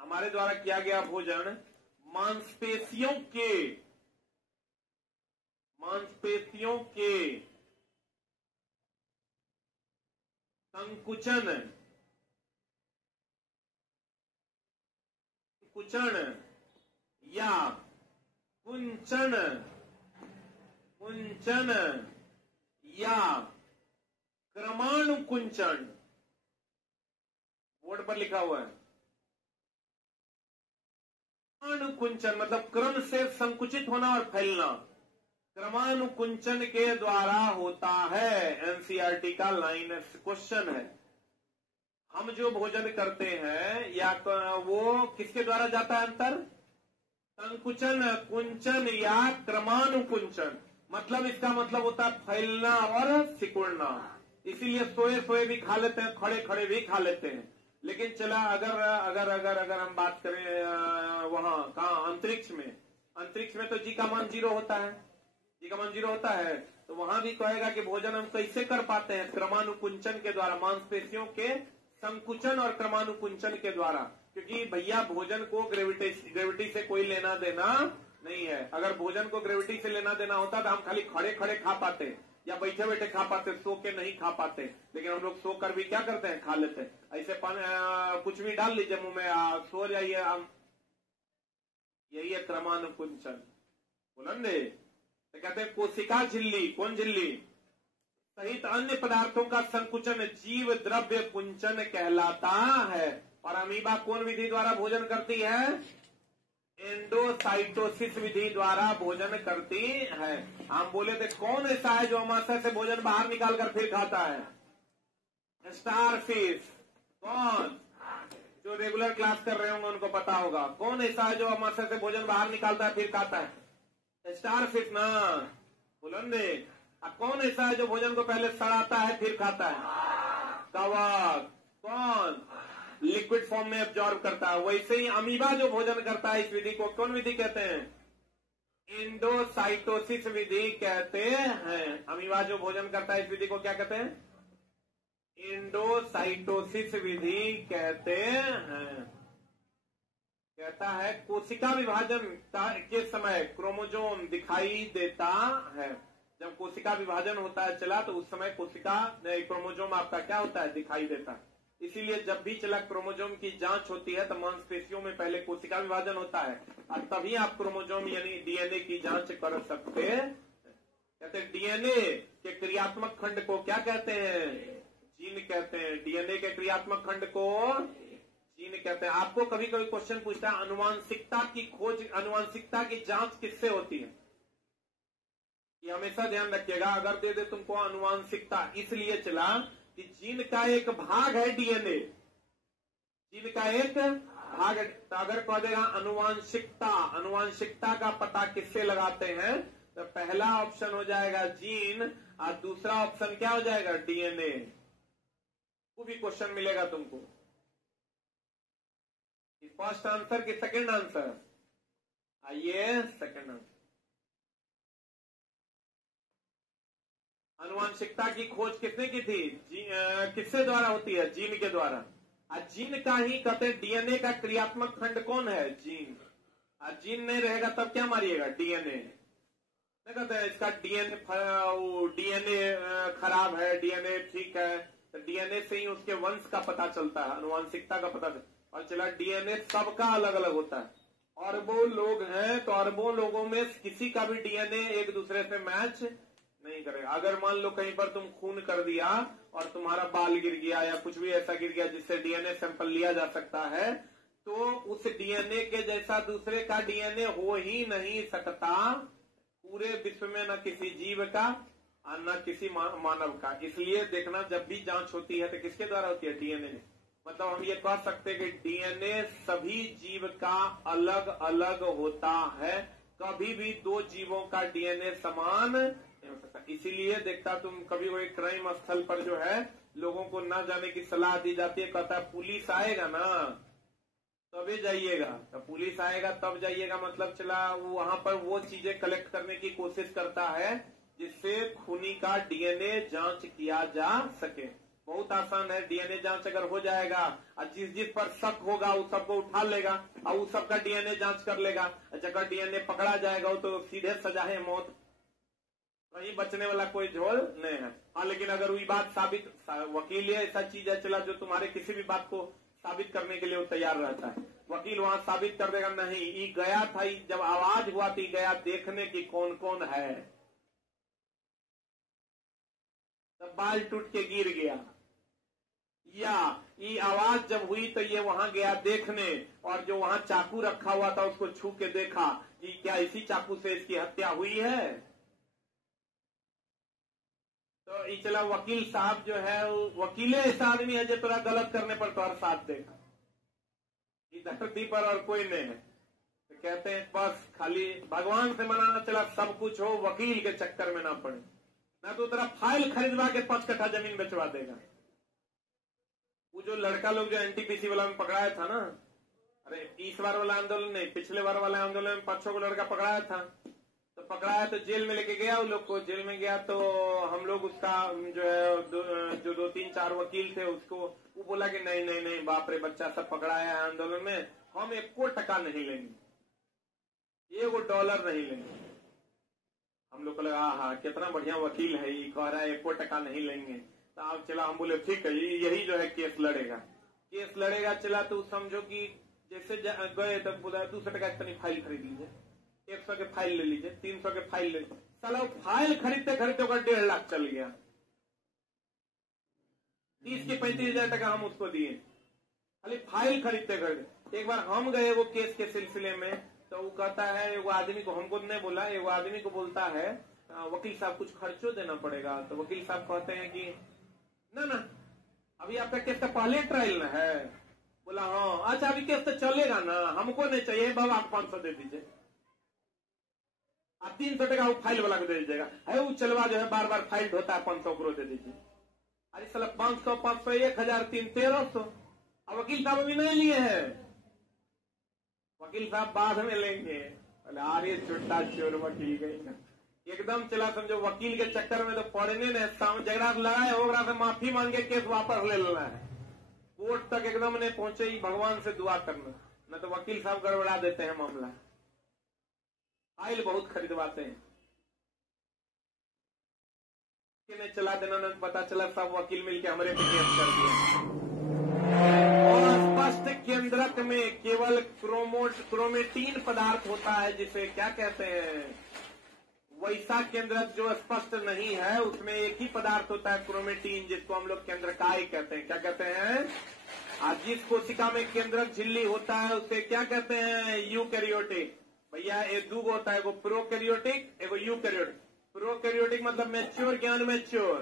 हमारे द्वारा किया गया भोजन मांसपेशियों के संकुचन या कुंचन या क्रमानुकुंचन, बोर्ड पर लिखा हुआ है। क्रमानुकुंचन मतलब क्रम से संकुचित होना और फैलना, क्रमानुकुंचन के द्वारा होता है। एनसीईआरटी का लाइन क्वेश्चन है। हम जो भोजन करते हैं या वो किसके द्वारा जाता है अंतर, संकुचन, कुंचन या क्रमानुकुंचन। मतलब इसका मतलब होता है फैलना और सिकुड़ना। इसीलिए सोए सोए भी खा लेते हैं, खड़े खड़े भी खा लेते हैं। लेकिन चला अगर अगर अगर अगर हम बात करें वहां कहा, अंतरिक्ष में तो जी का मान 0 होता है, जी का मान 0 होता है। तो वहां भी कहेगा कि भोजन हम कैसे कर पाते हैं, क्रमानुकुंचन के द्वारा, मांसपेशियों के संकुचन और क्रमानुकुंचन के द्वारा। क्योंकि भैया भोजन को ग्रेविटी से कोई लेना देना नहीं है। अगर भोजन को ग्रेविटी से लेना देना होता तो हम खाली खड़े खड़े खा पाते या बैठे बैठे खा पाते, सो के नहीं खा पाते। लेकिन हम लोग सो कर भी क्या करते हैं, खा लेते हैं। ऐसे कुछ भी डाल लीजिए मुंह में, सो जाइए हम, यही है क्रमानुकुंचन। बुलंदे तो कहते हैं कोशिका झिल्ली, कौन झिल्ली, सहित अन्य पदार्थों का संकुचन जीव द्रव्य कुंचन कहलाता है। और अमीबा कौन विधि द्वारा भोजन करती है, एंडोसाइटोसिस विधि द्वारा भोजन करती है। हम बोले थे कौन ऐसा है जो अमाशय से भोजन बाहर निकाल कर फिर खाता है, स्टारफिश। कौन, जो रेगुलर क्लास कर रहे होंगे उनको पता होगा कौन ऐसा है जो अमाशय से भोजन बाहर निकालता है फिर खाता है, स्टारफिश ना, बुलंदे। कौन ऐसा है जो भोजन को पहले सड़ाता है फिर खाता है, कवक। कौन, लिक्विड फॉर्म में एब्जॉर्ब करता है। वैसे ही अमीबा जो भोजन करता है इस विधि को कौन विधि कहते हैं, एंडोसाइटोसिस विधि कहते हैं। अमीबा जो भोजन करता है इस विधि को क्या कहते हैं, एंडोसाइटोसिस विधि कहते हैं। कहता है कोशिका विभाजन के समय क्रोमोजोम दिखाई देता है। जब कोशिका विभाजन होता है चला तो उस समय क्रोमोजोम आपका क्या होता है, दिखाई देता है। इसीलिए जब भी चला क्रोमोजोम की जांच होती है तो मांसपेशियों में पहले कोशिका विभाजन होता है और तभी आप क्रोमोजोम यानी डीएनए की जांच कर सकते हैं। कहते हैं डीएनए के क्रियात्मक खंड को क्या कहते हैं, जीन कहते हैं। डीएनए के क्रियात्मक खंड को जीन कहते हैं। आपको कभी कभी क्वेश्चन पूछता है अनुवांशिकता की खोज, अनुवांशिकता की जांच किससे होती है, ये हमेशा ध्यान रखिएगा। अगर दे दे तुमको अनुवांशिकता, इसलिए चला कि जीन का एक भाग है डीएनए, जीन का एक भाग। तो अगर कह देगा अनुवांशिकता, अनुवांशिकता का पता किससे लगाते हैं, तो पहला ऑप्शन हो जाएगा जीन और दूसरा ऑप्शन क्या हो जाएगा, डीएनए। वो भी क्वेश्चन मिलेगा तुमको। फर्स्ट आंसर कि सेकंड आंसर, आइए सेकंड आंसर। अनुवांशिकता की खोज किसने की थी, किससे द्वारा होती है, जीन के द्वारा। जीन का ही कहते हैं डीएनए का क्रियात्मक खंड कौन है, जीन। जीन नहीं रहेगा तब क्या मारिएगा, डीएनए। कहते हैं इसका डीएनए खराब है, डीएनए ठीक है, तो डीएनए से ही उसके वंश का पता चलता है, अनुवांशिकता का पता चलता। और चला डीएनए सबका अलग अलग होता है। अरबों लोग हैं तो अरबों लोगों में किसी का भी डीएनए एक दूसरे से मैच नहीं करेगा। अगर मान लो कहीं पर तुम खून कर दिया और तुम्हारा बाल गिर गया या कुछ भी ऐसा गिर गया जिससे डीएनए सैंपल लिया जा सकता है, तो उस डीएनए के जैसा दूसरे का डीएनए हो ही नहीं सकता पूरे विश्व में, न किसी जीव का और न किसी मानव का। इसलिए देखना जब भी जांच होती है तो किसके द्वारा होती है, डीएनए। मतलब हम ये कह सकते हैं कि डीएनए सभी जीव का अलग अलग होता है, कभी भी दो जीवों का डीएनए समान नहीं हो सकता। इसीलिए देखता तुम कभी कोई क्राइम स्थल पर जो है लोगों को न जाने की सलाह दी जाती है, कहता है पुलिस आएगा ना तभी जाइएगा, तो पुलिस आएगा तब जाइएगा, मतलब चला वहां पर वो चीजें कलेक्ट करने की कोशिश करता है जिससे खूनी का डीएनए जांच किया जा सके। बहुत आसान है, डीएनए जांच अगर हो जाएगा और जिस जिस पर शक होगा उस सबको उठा लेगा और उस सबका डीएनए जांच कर लेगा। अगर डीएनए पकड़ा जाएगा तो सीधे सजा है मौत, कहीं बचने वाला कोई झोल नहीं है। हाँ, लेकिन अगर वही बात साबित, वकील ऐसा चीज है चला जो तुम्हारे किसी भी बात को साबित करने के लिए वो तैयार रहता है। वकील वहां साबित कर देगा नहीं ये गया था, जब आवाज हुआ थी गया देखने की कौन कौन है, तब बाल टूट के गिर गया, या ये आवाज जब हुई तो ये वहां गया देखने, और जो वहां चाकू रखा हुआ था उसको छू के देखा कि क्या इसी चाकू से इसकी हत्या हुई है। तो ये चला वकील साहब जो है, वकील ऐसा आदमी है जो थोड़ा गलत करने पर तो हर साथ देगा, धरती पर और कोई नहीं है। तो कहते हैं बस खाली भगवान से मनाना चला सब कुछ हो, वकील के चक्कर में ना पड़े, ना तो तेरा फाइल खरीदवा के 5 कट्ठा जमीन बेचवा देगा। वो जो लड़का लोग जो एनटीपीसी वाला में पकड़ाया था ना, अरे इस बार वाला आंदोलन नहीं, पिछले बार वाला आंदोलन में 5-6 को लड़का पकड़ाया था, तो पकड़ाया तो जेल में लेके गया, उन लोग को जेल में गया तो हम लोग उसका जो है जो 2-3-4 वकील थे उसको वो बोला कि नहीं नहीं नहीं बाप रे बच्चा सब पकड़ाया है आंदोलन में, हम 1 टका नहीं लेंगे, $1 नहीं लेंगे। हम लोग को लगा हाँ कितना बढ़िया वकील है, ये कह रहा है 1 टका नहीं लेंगे। तो आप चला हम बोले ठीक है यही जो है केस लड़ेगा। चला तो समझो कि जैसे गए तब बोला 200 टका इतनी फाइल खरीद लीजिए, 100 के फाइल ले लीजिए, 300 के फाइल ले लीजिए। साला फाइल खरीदते होकर 1.5 लाख चल गया। 30 के 35,000 टका हम उसको दिए खाली फाइल खरीदते। एक बार हम गए वो केस के सिलसिले में, तो वो कहता है एगो आदमी को, हमको नहीं बोला, एगो आदमी को बोलता है वकील साहब कुछ खर्चो देना पड़ेगा। तो वकील साहब कहते हैं कि ना अभी आपका केस का पहले ट्रायल ना है। बोला हाँ अच्छा अभी केस तो चलेगा ना, हमको नहीं चाहिए बाबा, आप 500 दे दीजिए, आप 300 टका वो फाइल वाला को दे दीजिएगा। है वो चलवा जो है बार बार फाइल ढोता है, 500 करोड़ दे दीजिए। अरे साला 500 1,000 1300, अब वकील साहब अभी नहीं लिए हैं, वकील साहब बाद में लेंगे। अरे छुट्टा चोर वकील गई एकदम चला समझो वकील के चक्कर में तो पड़ने ने झगड़ा लगाए होगा से माफी मांगे केस वापस ले लेना है, कोर्ट तक एकदम नहीं पहुंचे ही भगवान से दुआ करना। न तो वकील साहब गड़बड़ा देते हैं मामला, फाइल बहुत खरीदवाते हैं, ने चला देना न पता चला सब वकील मिलके हमरे पे केस कर दिया। और स्पष्ट केंद्रक में केवल क्रोमेटीन पदार्थ होता है, जिसे क्या कहते हैं, वैसा केंद्रक जो स्पष्ट नहीं है उसमें एक ही पदार्थ होता है क्रोमेटीन, जिसको हम लोग केंद्रकाय कहते हैं। क्या कहते हैं? आज जिस कोशिका में केंद्रक झिल्ली होता है उसे क्या कहते हैं? यूकैरियोटिक। भैया ये दो होता है, एगो प्रोकैरियोटिक एगो यूकैरियोटिक। प्रोकैरियोटिक मतलब मैच्योर ज्ञान मैच्योर,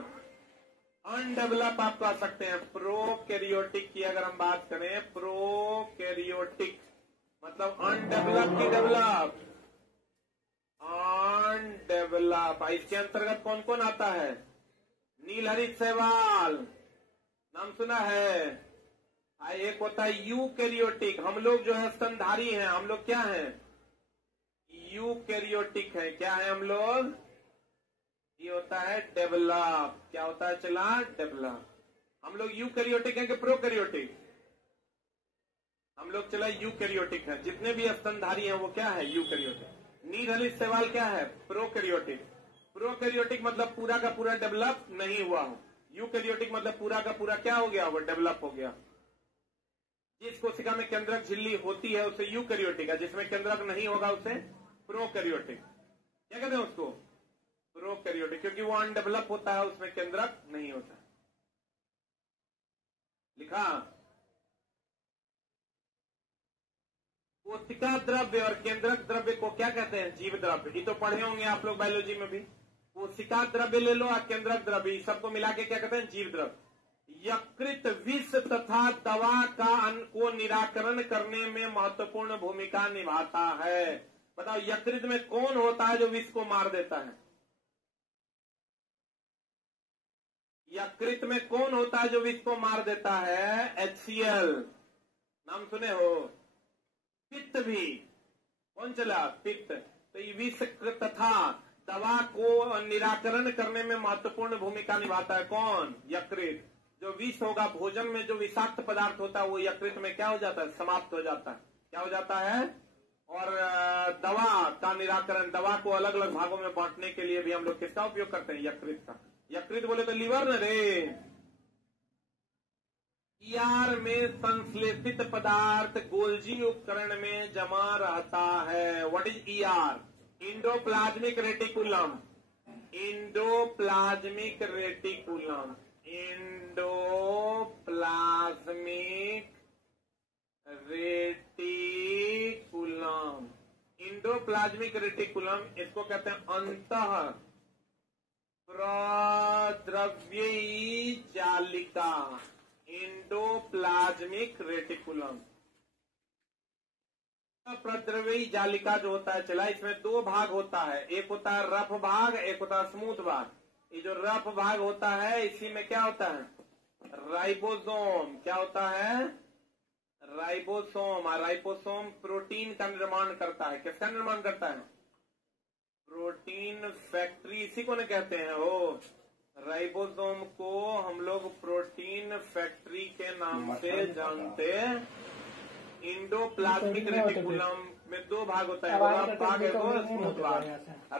अनडेवलप आप कह सकते हैं। प्रोकैरियोटिक की अगर हम बात करें, प्रोकैरियोटिक मतलब अनडेवलप की डेवलप, अनडेवलप। इसके अंतर्गत कौन कौन आता है? नीलहरित शैवाल नाम सुना है। एक होता है यूकैरियोटिक, हम लोग जो है स्तनधारी हैं, हम लोग क्या हैं? यूकैरियोटिक है। क्या है हम लोग? ये होता है डेवलप। क्या होता है चला? डेवलप। हम लोग यूकैरियोटिक हैं कि प्रोकैरियोटिक? हम लोग चला यूकैरियोटिक है। जितने भी स्तनधारी हैं वो क्या है? यूकैरियोटिक। नीलहरित शैवाल क्या है? प्रोकैरियोटिक। प्रोकैरियोटिक मतलब पूरा का पूरा डेवलप नहीं हुआ हो, यूकैरियोटिक मतलब पूरा का पूरा क्या हो गया? वो डेवलप हो गया। जिस कोशिका में केंद्रक झिल्ली होती है उसे यूकैरियोटिक है, जिसमें केंद्रक नहीं होगा उसे प्रोकैरियोटिक। क्या कहते हैं उसको? प्रोकैरियोटिक, क्योंकि वो अनडेवलप होता है, उसमें केंद्रक नहीं होता। लिखा। कोशिका द्रव्य और केंद्रक द्रव्य को क्या कहते हैं? जीव द्रव्य। ये तो पढ़े होंगे आप लोग बायोलॉजी में भी। कोशिका द्रव्य ले लो और केंद्रक द्रव्य, सबको मिला के क्या कहते हैं? जीव द्रव्य। यकृत विष तथा दवा को निराकरण करने में महत्वपूर्ण भूमिका निभाता है। बताओ यकृत में कौन होता है जो विष को मार देता है? यकृत में कौन होता है जो विष को मार देता है? HCl नाम सुने हो। पित्त भी कौन चला? पित्त। तो ये विष तथा दवा को निराकरण करने में महत्वपूर्ण भूमिका निभाता है कौन? यकृत। जो विष होगा, भोजन में जो विषाक्त पदार्थ होता है वो यकृत में क्या हो जाता है? समाप्त हो जाता है। क्या हो जाता है? और दवा का निराकरण, दवा को अलग अलग भागों में बांटने के लिए भी हम लोग किसका उपयोग करते हैं? यकृत का। यकृत बोले तो लीवर न रे। ईआर में संश्लेषित पदार्थ गोल्जी उपकरण में जमा रहता है। What is ER? Endoplasmic reticulum. Endoplasmic reticulum. Endoplasmic reticulum. Endoplasmic reticulum इसको कहते हैं अंतः प्रद्रव्यी जालिका। Endoplasmic reticulum. प्रद्रव्यी जालिका जो होता है चला, इसमें दो भाग होता है, एक होता है रफ भाग, एक होता है स्मूथ भाग। ये जो रफ भाग होता है इसी में क्या होता है? राइबोसोम। क्या होता है? राइबोसोम। और राइबोसोम प्रोटीन का निर्माण करता है। किसका निर्माण करता है? प्रोटीन फैक्ट्री, इसी को न कहते हैं वो। राइबोसोम को हम लोग प्रोटीन फैक्ट्री के नाम से जानते हैं। इंडोप्लाज्मिक रेटिकुलम में दो भाग होता है, रफ भाग है वो स्मूथ भाग।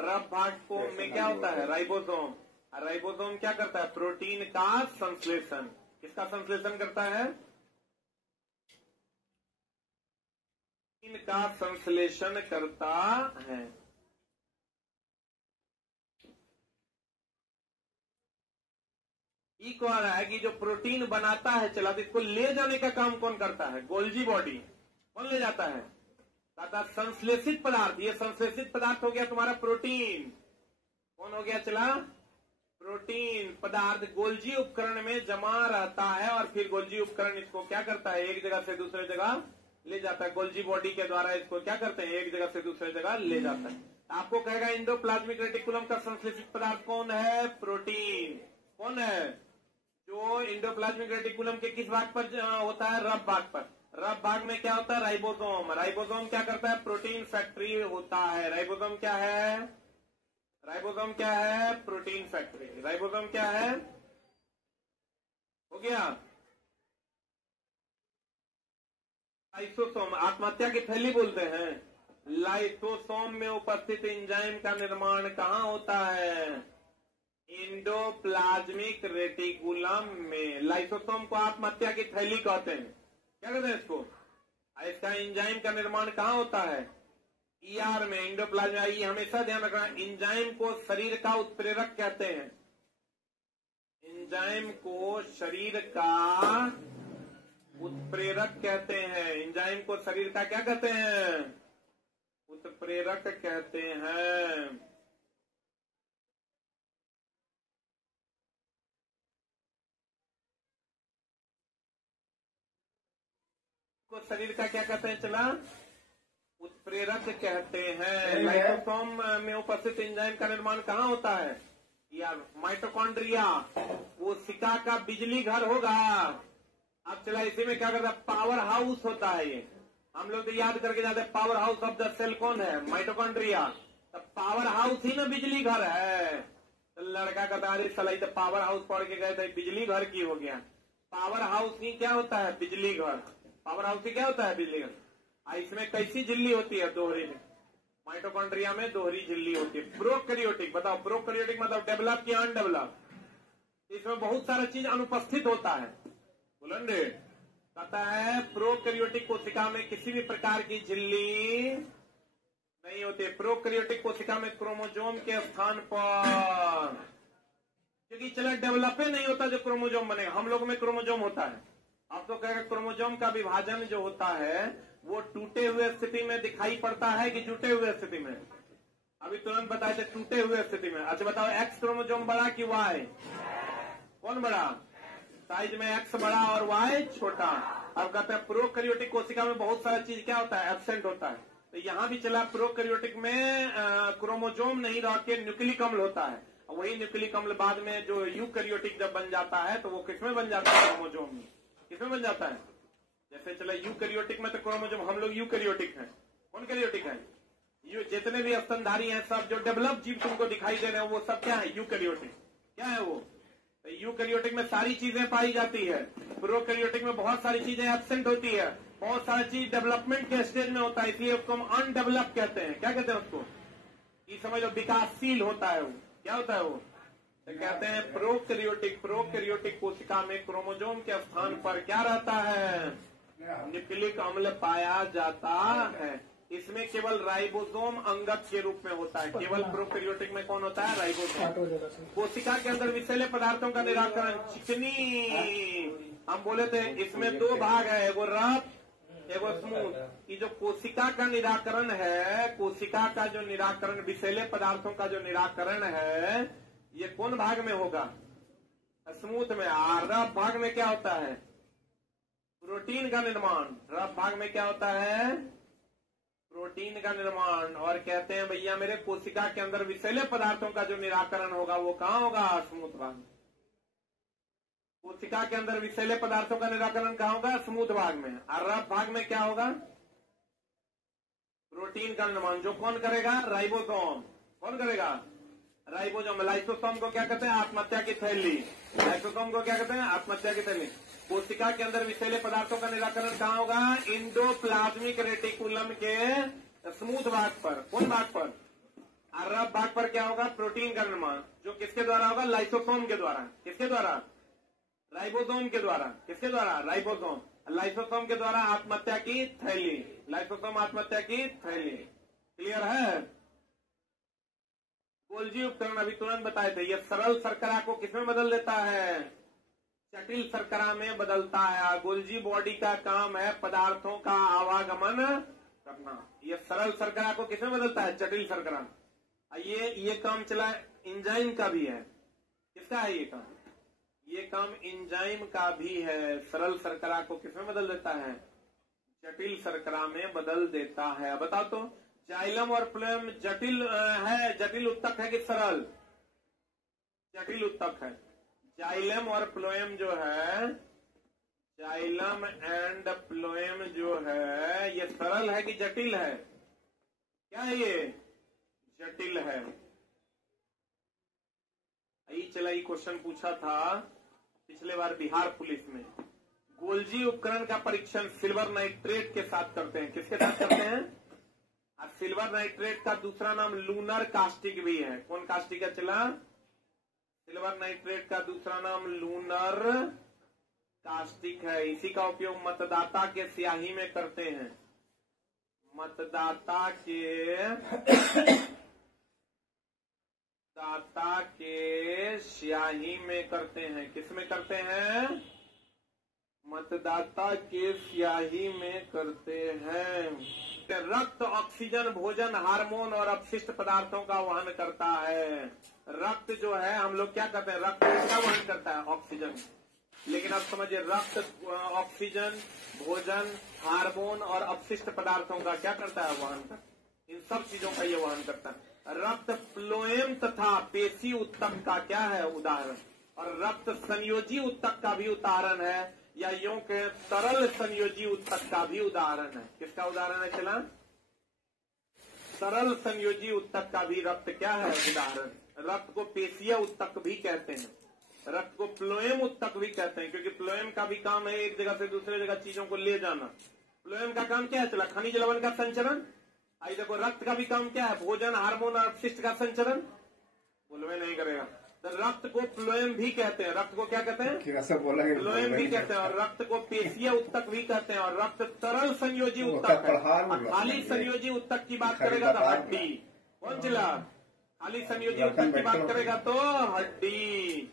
रफ भाग को में क्या होता है? राइबोसोम। राइबोसोम क्या करता है? प्रोटीन का संश्लेषण। किसका संश्लेषण करता है? प्रोटीन का संश्लेषण करता है। ये कह रहा है कि जो प्रोटीन बनाता है चला, तो इसको ले जाने का काम कौन करता है? Golgi body. कौन ले जाता है? संश्लेषित पदार्थ। ये संश्लेषित पदार्थ हो गया तुम्हारा प्रोटीन। कौन हो गया चला? प्रोटीन पदार्थ गोल्जी उपकरण में जमा रहता है और फिर गोल्जी उपकरण इसको क्या करता है? एक जगह से दूसरे जगह ले जाता है। गोल्जी बॉडी के द्वारा इसको क्या करते हैं? एक जगह से दूसरे जगह ले जाता है। आपको कहेगा इंडोप्लाज्मिक रेटिकुलम का संश्लेषित पदार्थ कौन है? प्रोटीन। कौन है? जो इंडोप्लाज्मिक रेटिकुलम के किस भाग पर होता है? रफ भाग पर। रफ भाग में क्या होता है? राइबोसोम। राइबोसोम क्या करता है? प्रोटीन फैक्ट्री होता है। राइबोसोम क्या है? राइबोसोम क्या है? Protein factory. राइबोसोम क्या है? हो गया। लाइसोसोम आत्महत्या की थैली बोलते हैं। लाइसोसोम में उपस्थित एंजाइम का निर्माण कहाँ होता है? एंडोप्लाज्मिक रेटिकुलम में। लाइसोसोम को आत्महत्या की थैली कहते हैं। क्या कहते हैं इसको? इसका एंजाइम का निर्माण कहाँ होता है? ईआर में, एंडोप्लाज्म। ये हमेशा ध्यान रखना, एंजाइम को शरीर का उत्प्रेरक कहते हैं। एंजाइम को शरीर का उत्प्रेरक कहते हैं। एंजाइम को शरीर का क्या कहते हैं? उत्प्रेरक कहते हैं। को शरीर का क्या कहते हैं? चला, उत्प्रेरक कहते हैं। लाइसोसोम में उपस्थित एंजाइम का निर्माण कहाँ होता है? यार माइटोकॉन्ड्रिया, कोशिका का बिजली घर होगा। अब चला, इसी में क्या करता है? पावर हाउस होता है ये। हम लोग तो याद करके जाते हैं, power house of the cell कौन है? माइटोकॉन्ड्रिया। तो पावर हाउस ही ना बिजली घर है। तो लड़का कहता है, अरे सलाई तो पावर हाउस पढ़ के गए थे, बिजली घर की हो गया। पावर हाउस ही क्या होता है? बिजली घर। पावर हाउस ही क्या होता है? बिजली घर। इसमें कैसी झिल्ली होती है? दोहरी में। माइटोकॉन्ड्रिया में दोहरी झिल्ली होती है। प्रोकैरियोटिक, बताओ प्रोकैरियोटिक मतलब डेवलप या अनडेवलप? इसमें बहुत सारा चीज अनुपस्थित होता है। बोलेंगे, कहता है प्रोकैरियोटिक कोशिका में किसी भी प्रकार की झिल्ली नहीं होती। प्रोकैरियोटिक कोशिका में क्रोमोजोम के स्थान पर, क्योंकि चला डेवलप नहीं होता जो क्रोमोजोम बनेगा। हम लोगों में क्रोमोजोम होता है। आप तो कहेगा क्रोमोजोम का विभाजन जो होता है वो टूटे हुए स्थिति में दिखाई पड़ता है कि जुटे हुए स्थिति में? अभी तुरंत बताए थे टूटे हुए स्थिति में। अच्छा बताओ, एक्स क्रोमोजोम बड़ा कि वाई? कौन बड़ा? साइज में एक्स बड़ा और वाई छोटा। अब कहते हैं प्रोकैरियोटिक कोशिका में बहुत सारा चीज क्या होता है? एब्सेंट होता है। तो यहाँ भी चला, प्रोकैरियोटिक में क्रोमोजोम नहीं रह के न्यूक्लिक अम्ल होता है। वही न्यूक्लिक अम्ल बाद में जो यूकैरियोटिक जब बन जाता है तो वो किसमें बन जाता है? क्रोमोजोम में। किसमें बन जाता है? जैसे चला यूकैरियोटिक में तो क्रोमोजोम, हम लोग यूकैरियोटिक हैं। कौन कैरियोटिक है? जितने भी स्तनधारी हैं सब, जो डेवलप जीव तुमको दिखाई दे रहे हैं वो सब क्या है? यूकैरियोटिक। क्या है वो? तो यूकैरियोटिक में सारी चीजें पाई जाती है। प्रोकैरियोटिक में बहुत सारी चीजें एब्सेंट होती है। बहुत सारी चीज डेवलपमेंट के स्टेज में होता है, इसलिए उसको हम अनडेवलप कहते हैं। क्या कहते हैं उसको? ये समझो, विकासशील होता है वो। क्या होता है वो? तो कहते हैं प्रोकैरियोटिक। प्रोकैरियोटिक कोशिका में क्रोमोजोम के स्थान पर क्या रहता है? न्यूक्लिक अम्ल पाया जाता है। इसमें केवल राइबोसोम अंगक के रूप में होता है। केवल प्रोकैरियोटिक में कौन होता है? राइबोसोम। कोशिका के अंदर विषैले पदार्थों का निराकरण, चिकनी, हम बोले थे इसमें दो भाग है, एगो रफ एगो स्मूथ। ये जो कोशिका का निराकरण है, कोशिका का जो निराकरण, विषैले पदार्थों का जो निराकरण है, ये कौन भाग में होगा? स्मूथ में। रफ भाग में क्या होता है? प्रोटीन का निर्माण। रफ भाग में क्या होता है? प्रोटीन का निर्माण। और कहते हैं भैया मेरे कोशिका के अंदर विषैले पदार्थों का जो निराकरण होगा वो कहाँ होगा? स्मूथ भाग में। कोशिका के अंदर विषैले पदार्थों का निराकरण कहाँ होगा? स्मूथ भाग में। और रफ भाग में क्या होगा? प्रोटीन का निर्माण। जो कौन करेगा? राइबोसोम। कौन करेगा? राइबोसोम। लाइसोसोम को क्या कहते हैं? आत्महत्या की थैली। लाइसोसोम को क्या कहते हैं? आत्महत्या की थैली। कोशिका के अंदर विषैले पदार्थों का निराकरण कहाँ होगा? एंडोप्लाज्मिक रेटिकुलम के स्मूथ भाग पर। कौन भाग पर? और रफ भाग पर क्या होगा? प्रोटीन का निर्माण। जो किसके द्वारा होगा? लाइसोसोम के द्वारा। किसके द्वारा? राइबोसोम के द्वारा। किसके द्वारा? राइबोसोम। लाइसोसोम के द्वारा आत्महत्या की थैली। लाइसोसोम आत्महत्या की थैली। क्लियर है? गोल्जी उपकरण अभी तुरंत बताए थे। ये सरल शर्करा को किसमें बदल देता है? जटिल शर्करा में बदलता है। गोल्जी बॉडी का काम है पदार्थों का आवागमन करना। ये सरल शर्करा को किसमें बदलता है? जटिल शर्करा। ये काम चला एंजाइम का भी है। किसका है ये काम? ये काम एंजाइम का भी है। सरल शर्करा को किसमें बदल देता है? जटिल शर्करा में बदल देता है। बताओ तो, जाइलम और फ्लोएम जटिल है, जटिल उत्तक है कि सरल? जटिल उत्तक है। जाइलम और फ्लोएम जो है, जाइलम एंड फ्लोएम जो है, ये सरल है कि जटिल है? क्या है ये? जटिल है। यही चला, ये क्वेश्चन पूछा था पिछले बार बिहार पुलिस में। गोल्जी उपकरण का परीक्षण सिल्वर नाइट्रेट के साथ करते हैं। किसके साथ करते हैं? सिल्वर नाइट्रेट का दूसरा नाम लूनर कास्टिक भी है। कौन कास्टिक है चला? सिल्वर नाइट्रेट का दूसरा नाम लूनर कास्टिक है। इसी का उपयोग मतदाता के स्याही में करते हैं। मतदाता के स्याही में करते हैं। किस में करते हैं? मतदाता के स्याही में करते हैं। रक्त ऑक्सीजन, भोजन, हार्मोन और अपशिष्ट पदार्थों का वहन करता है। रक्त जो है, हम लोग क्या करते हैं? रक्त किसका वहन करता है? ऑक्सीजन। लेकिन अब समझिए, रक्त ऑक्सीजन, भोजन, हार्मोन और अपशिष्ट पदार्थों का क्या करता है? वहन करता है। इन सब चीजों का ये वहन करता है। रक्त फ्लोएम तथा पेशी उत्तक का क्या है? उदाहरण। और रक्त संयोजी उत्तक का भी उदाहरण है, या यूं के तरल संयोजी उत्तक का भी उदाहरण है। किसका उदाहरण है चला? तरल संयोजी उत्तक का भी रक्त क्या है? उदाहरण। रक्त को पेशीय उत्तक भी कहते हैं, रक्त को फ्लोएम उत्तक भी कहते हैं, क्योंकि फ्लोएम का भी काम है एक जगह से दूसरे जगह चीजों को ले जाना। फ्लोएम का काम क्या है चला? खनिज लवण का संचरण। आई देखो, रक्त का भी काम क्या है? भोजन, हार्मोन और अपशिष्ट का संचरण। बोलवे नहीं करेगा। तो रक्त को फ्लोएम भी कहते हैं। रक्त को क्या कहते हैं? फ्लोएम भी कहते हैं। और रक्त को पेशीय उत्तक भी कहते हैं। और रक्त तरल संयोजी उत्तक है। खाली संयोजी उत्तक की बात करेगा तो हड्डी। कौन चला? खाली संयोजी उत्तक की बात करेगा तो हड्डी।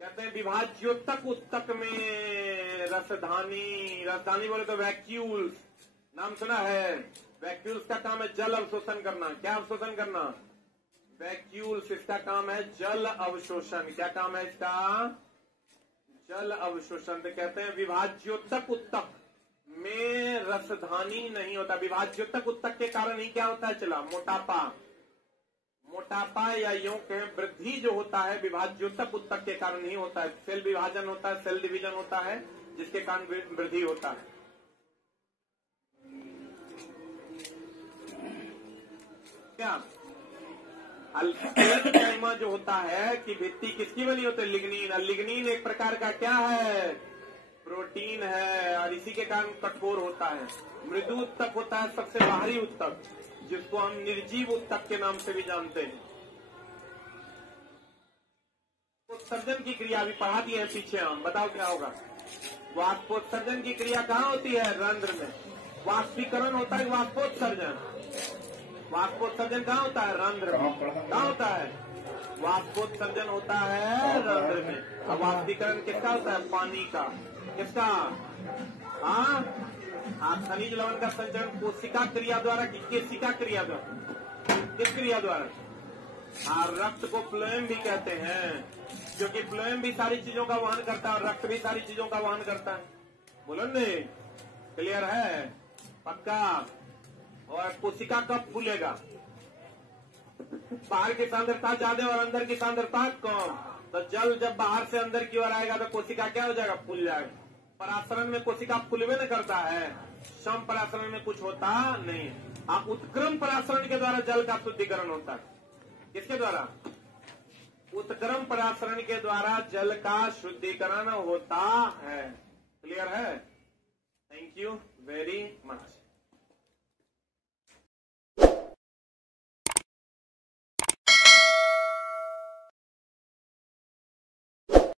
कहते हैं विभाज्योत्तक उत्तक में रसधानी बोले तो वैक्यूल्स। नाम सुना है? वैक्यूल्स का काम है जल अवशोषण करना। क्या अवशोषण करना? वैक्यूल्स, इसका काम है जल अवशोषण। क्या काम है इसका? जल अवशोषण। तो कहते हैं विभाज्योत्तक उत्तक में रसधानी नहीं होता। विभाज्योत्तक उत्तक के कारण ही क्या होता है चला? मोटापा या यूं कहें वृद्धि जो होता है विभाज्योत्तक उत्तक के कारण ही होता है। सेल विभाजन होता है, सेल डिवीजन होता है, जिसके कारण वृद्धि होता है। क्या अल्फाइमा जो होता है कि भित्ति किसकी बनी होती है? लिग्निन। लिग्निन एक प्रकार का क्या है? प्रोटीन है, और इसी के कारण कठोर होता है। मृदु उत्तक होता है सबसे बाहरी उत्तक, जिसको हम निर्जीव उत्तक के नाम से भी जानते हैं। वाष्पोत्सर्जन की क्रिया भी पढ़ा दी है पीछे हम, बताओ क्या होगा? वाष्पोत्सर्जन की क्रिया कहाँ होती है? रंध्र में। वाष्पीकरण होता है वाष्पोत्सर्जन। वाष्पोत्सर्जन कहाँ होता है? रंध्र में। कहाँ होता है? वाष्पोत्सर्जन होता है रंध्र में। अब वाष्पीकरण किसका होता है? पानी का। किसका? हाँ, खनिज लवण का संचरण कोशिका क्रिया द्वारा कि केशिका क्रिया द्वारा? किस क्रिया द्वारा? हाँ, रक्त को फ्लोएम भी कहते हैं, क्योंकि फ्लोएम भी सारी चीजों का वहन करता है और रक्त भी सारी चीजों का वहन करता है। बोलो नहीं? क्लियर है? पक्का? और कोशिका कब फूलेगा? बाहर की सांद्रता ज्यादा और अंदर की सांद्रता कम। तो जल जब बाहर से अंदर की ओर आएगा तो कोशिका क्या हो जाएगा? फूल जाएगा। परासरण में कोशिका फूलवे न करता है, सम परासरण में कुछ होता नहीं। आप उत्क्रम परासरण के द्वारा जल का शुद्धिकरण होता है। किसके द्वारा? उत्क्रम परासरण के द्वारा जल का शुद्धिकरण होता है। क्लियर है? Thank you very much.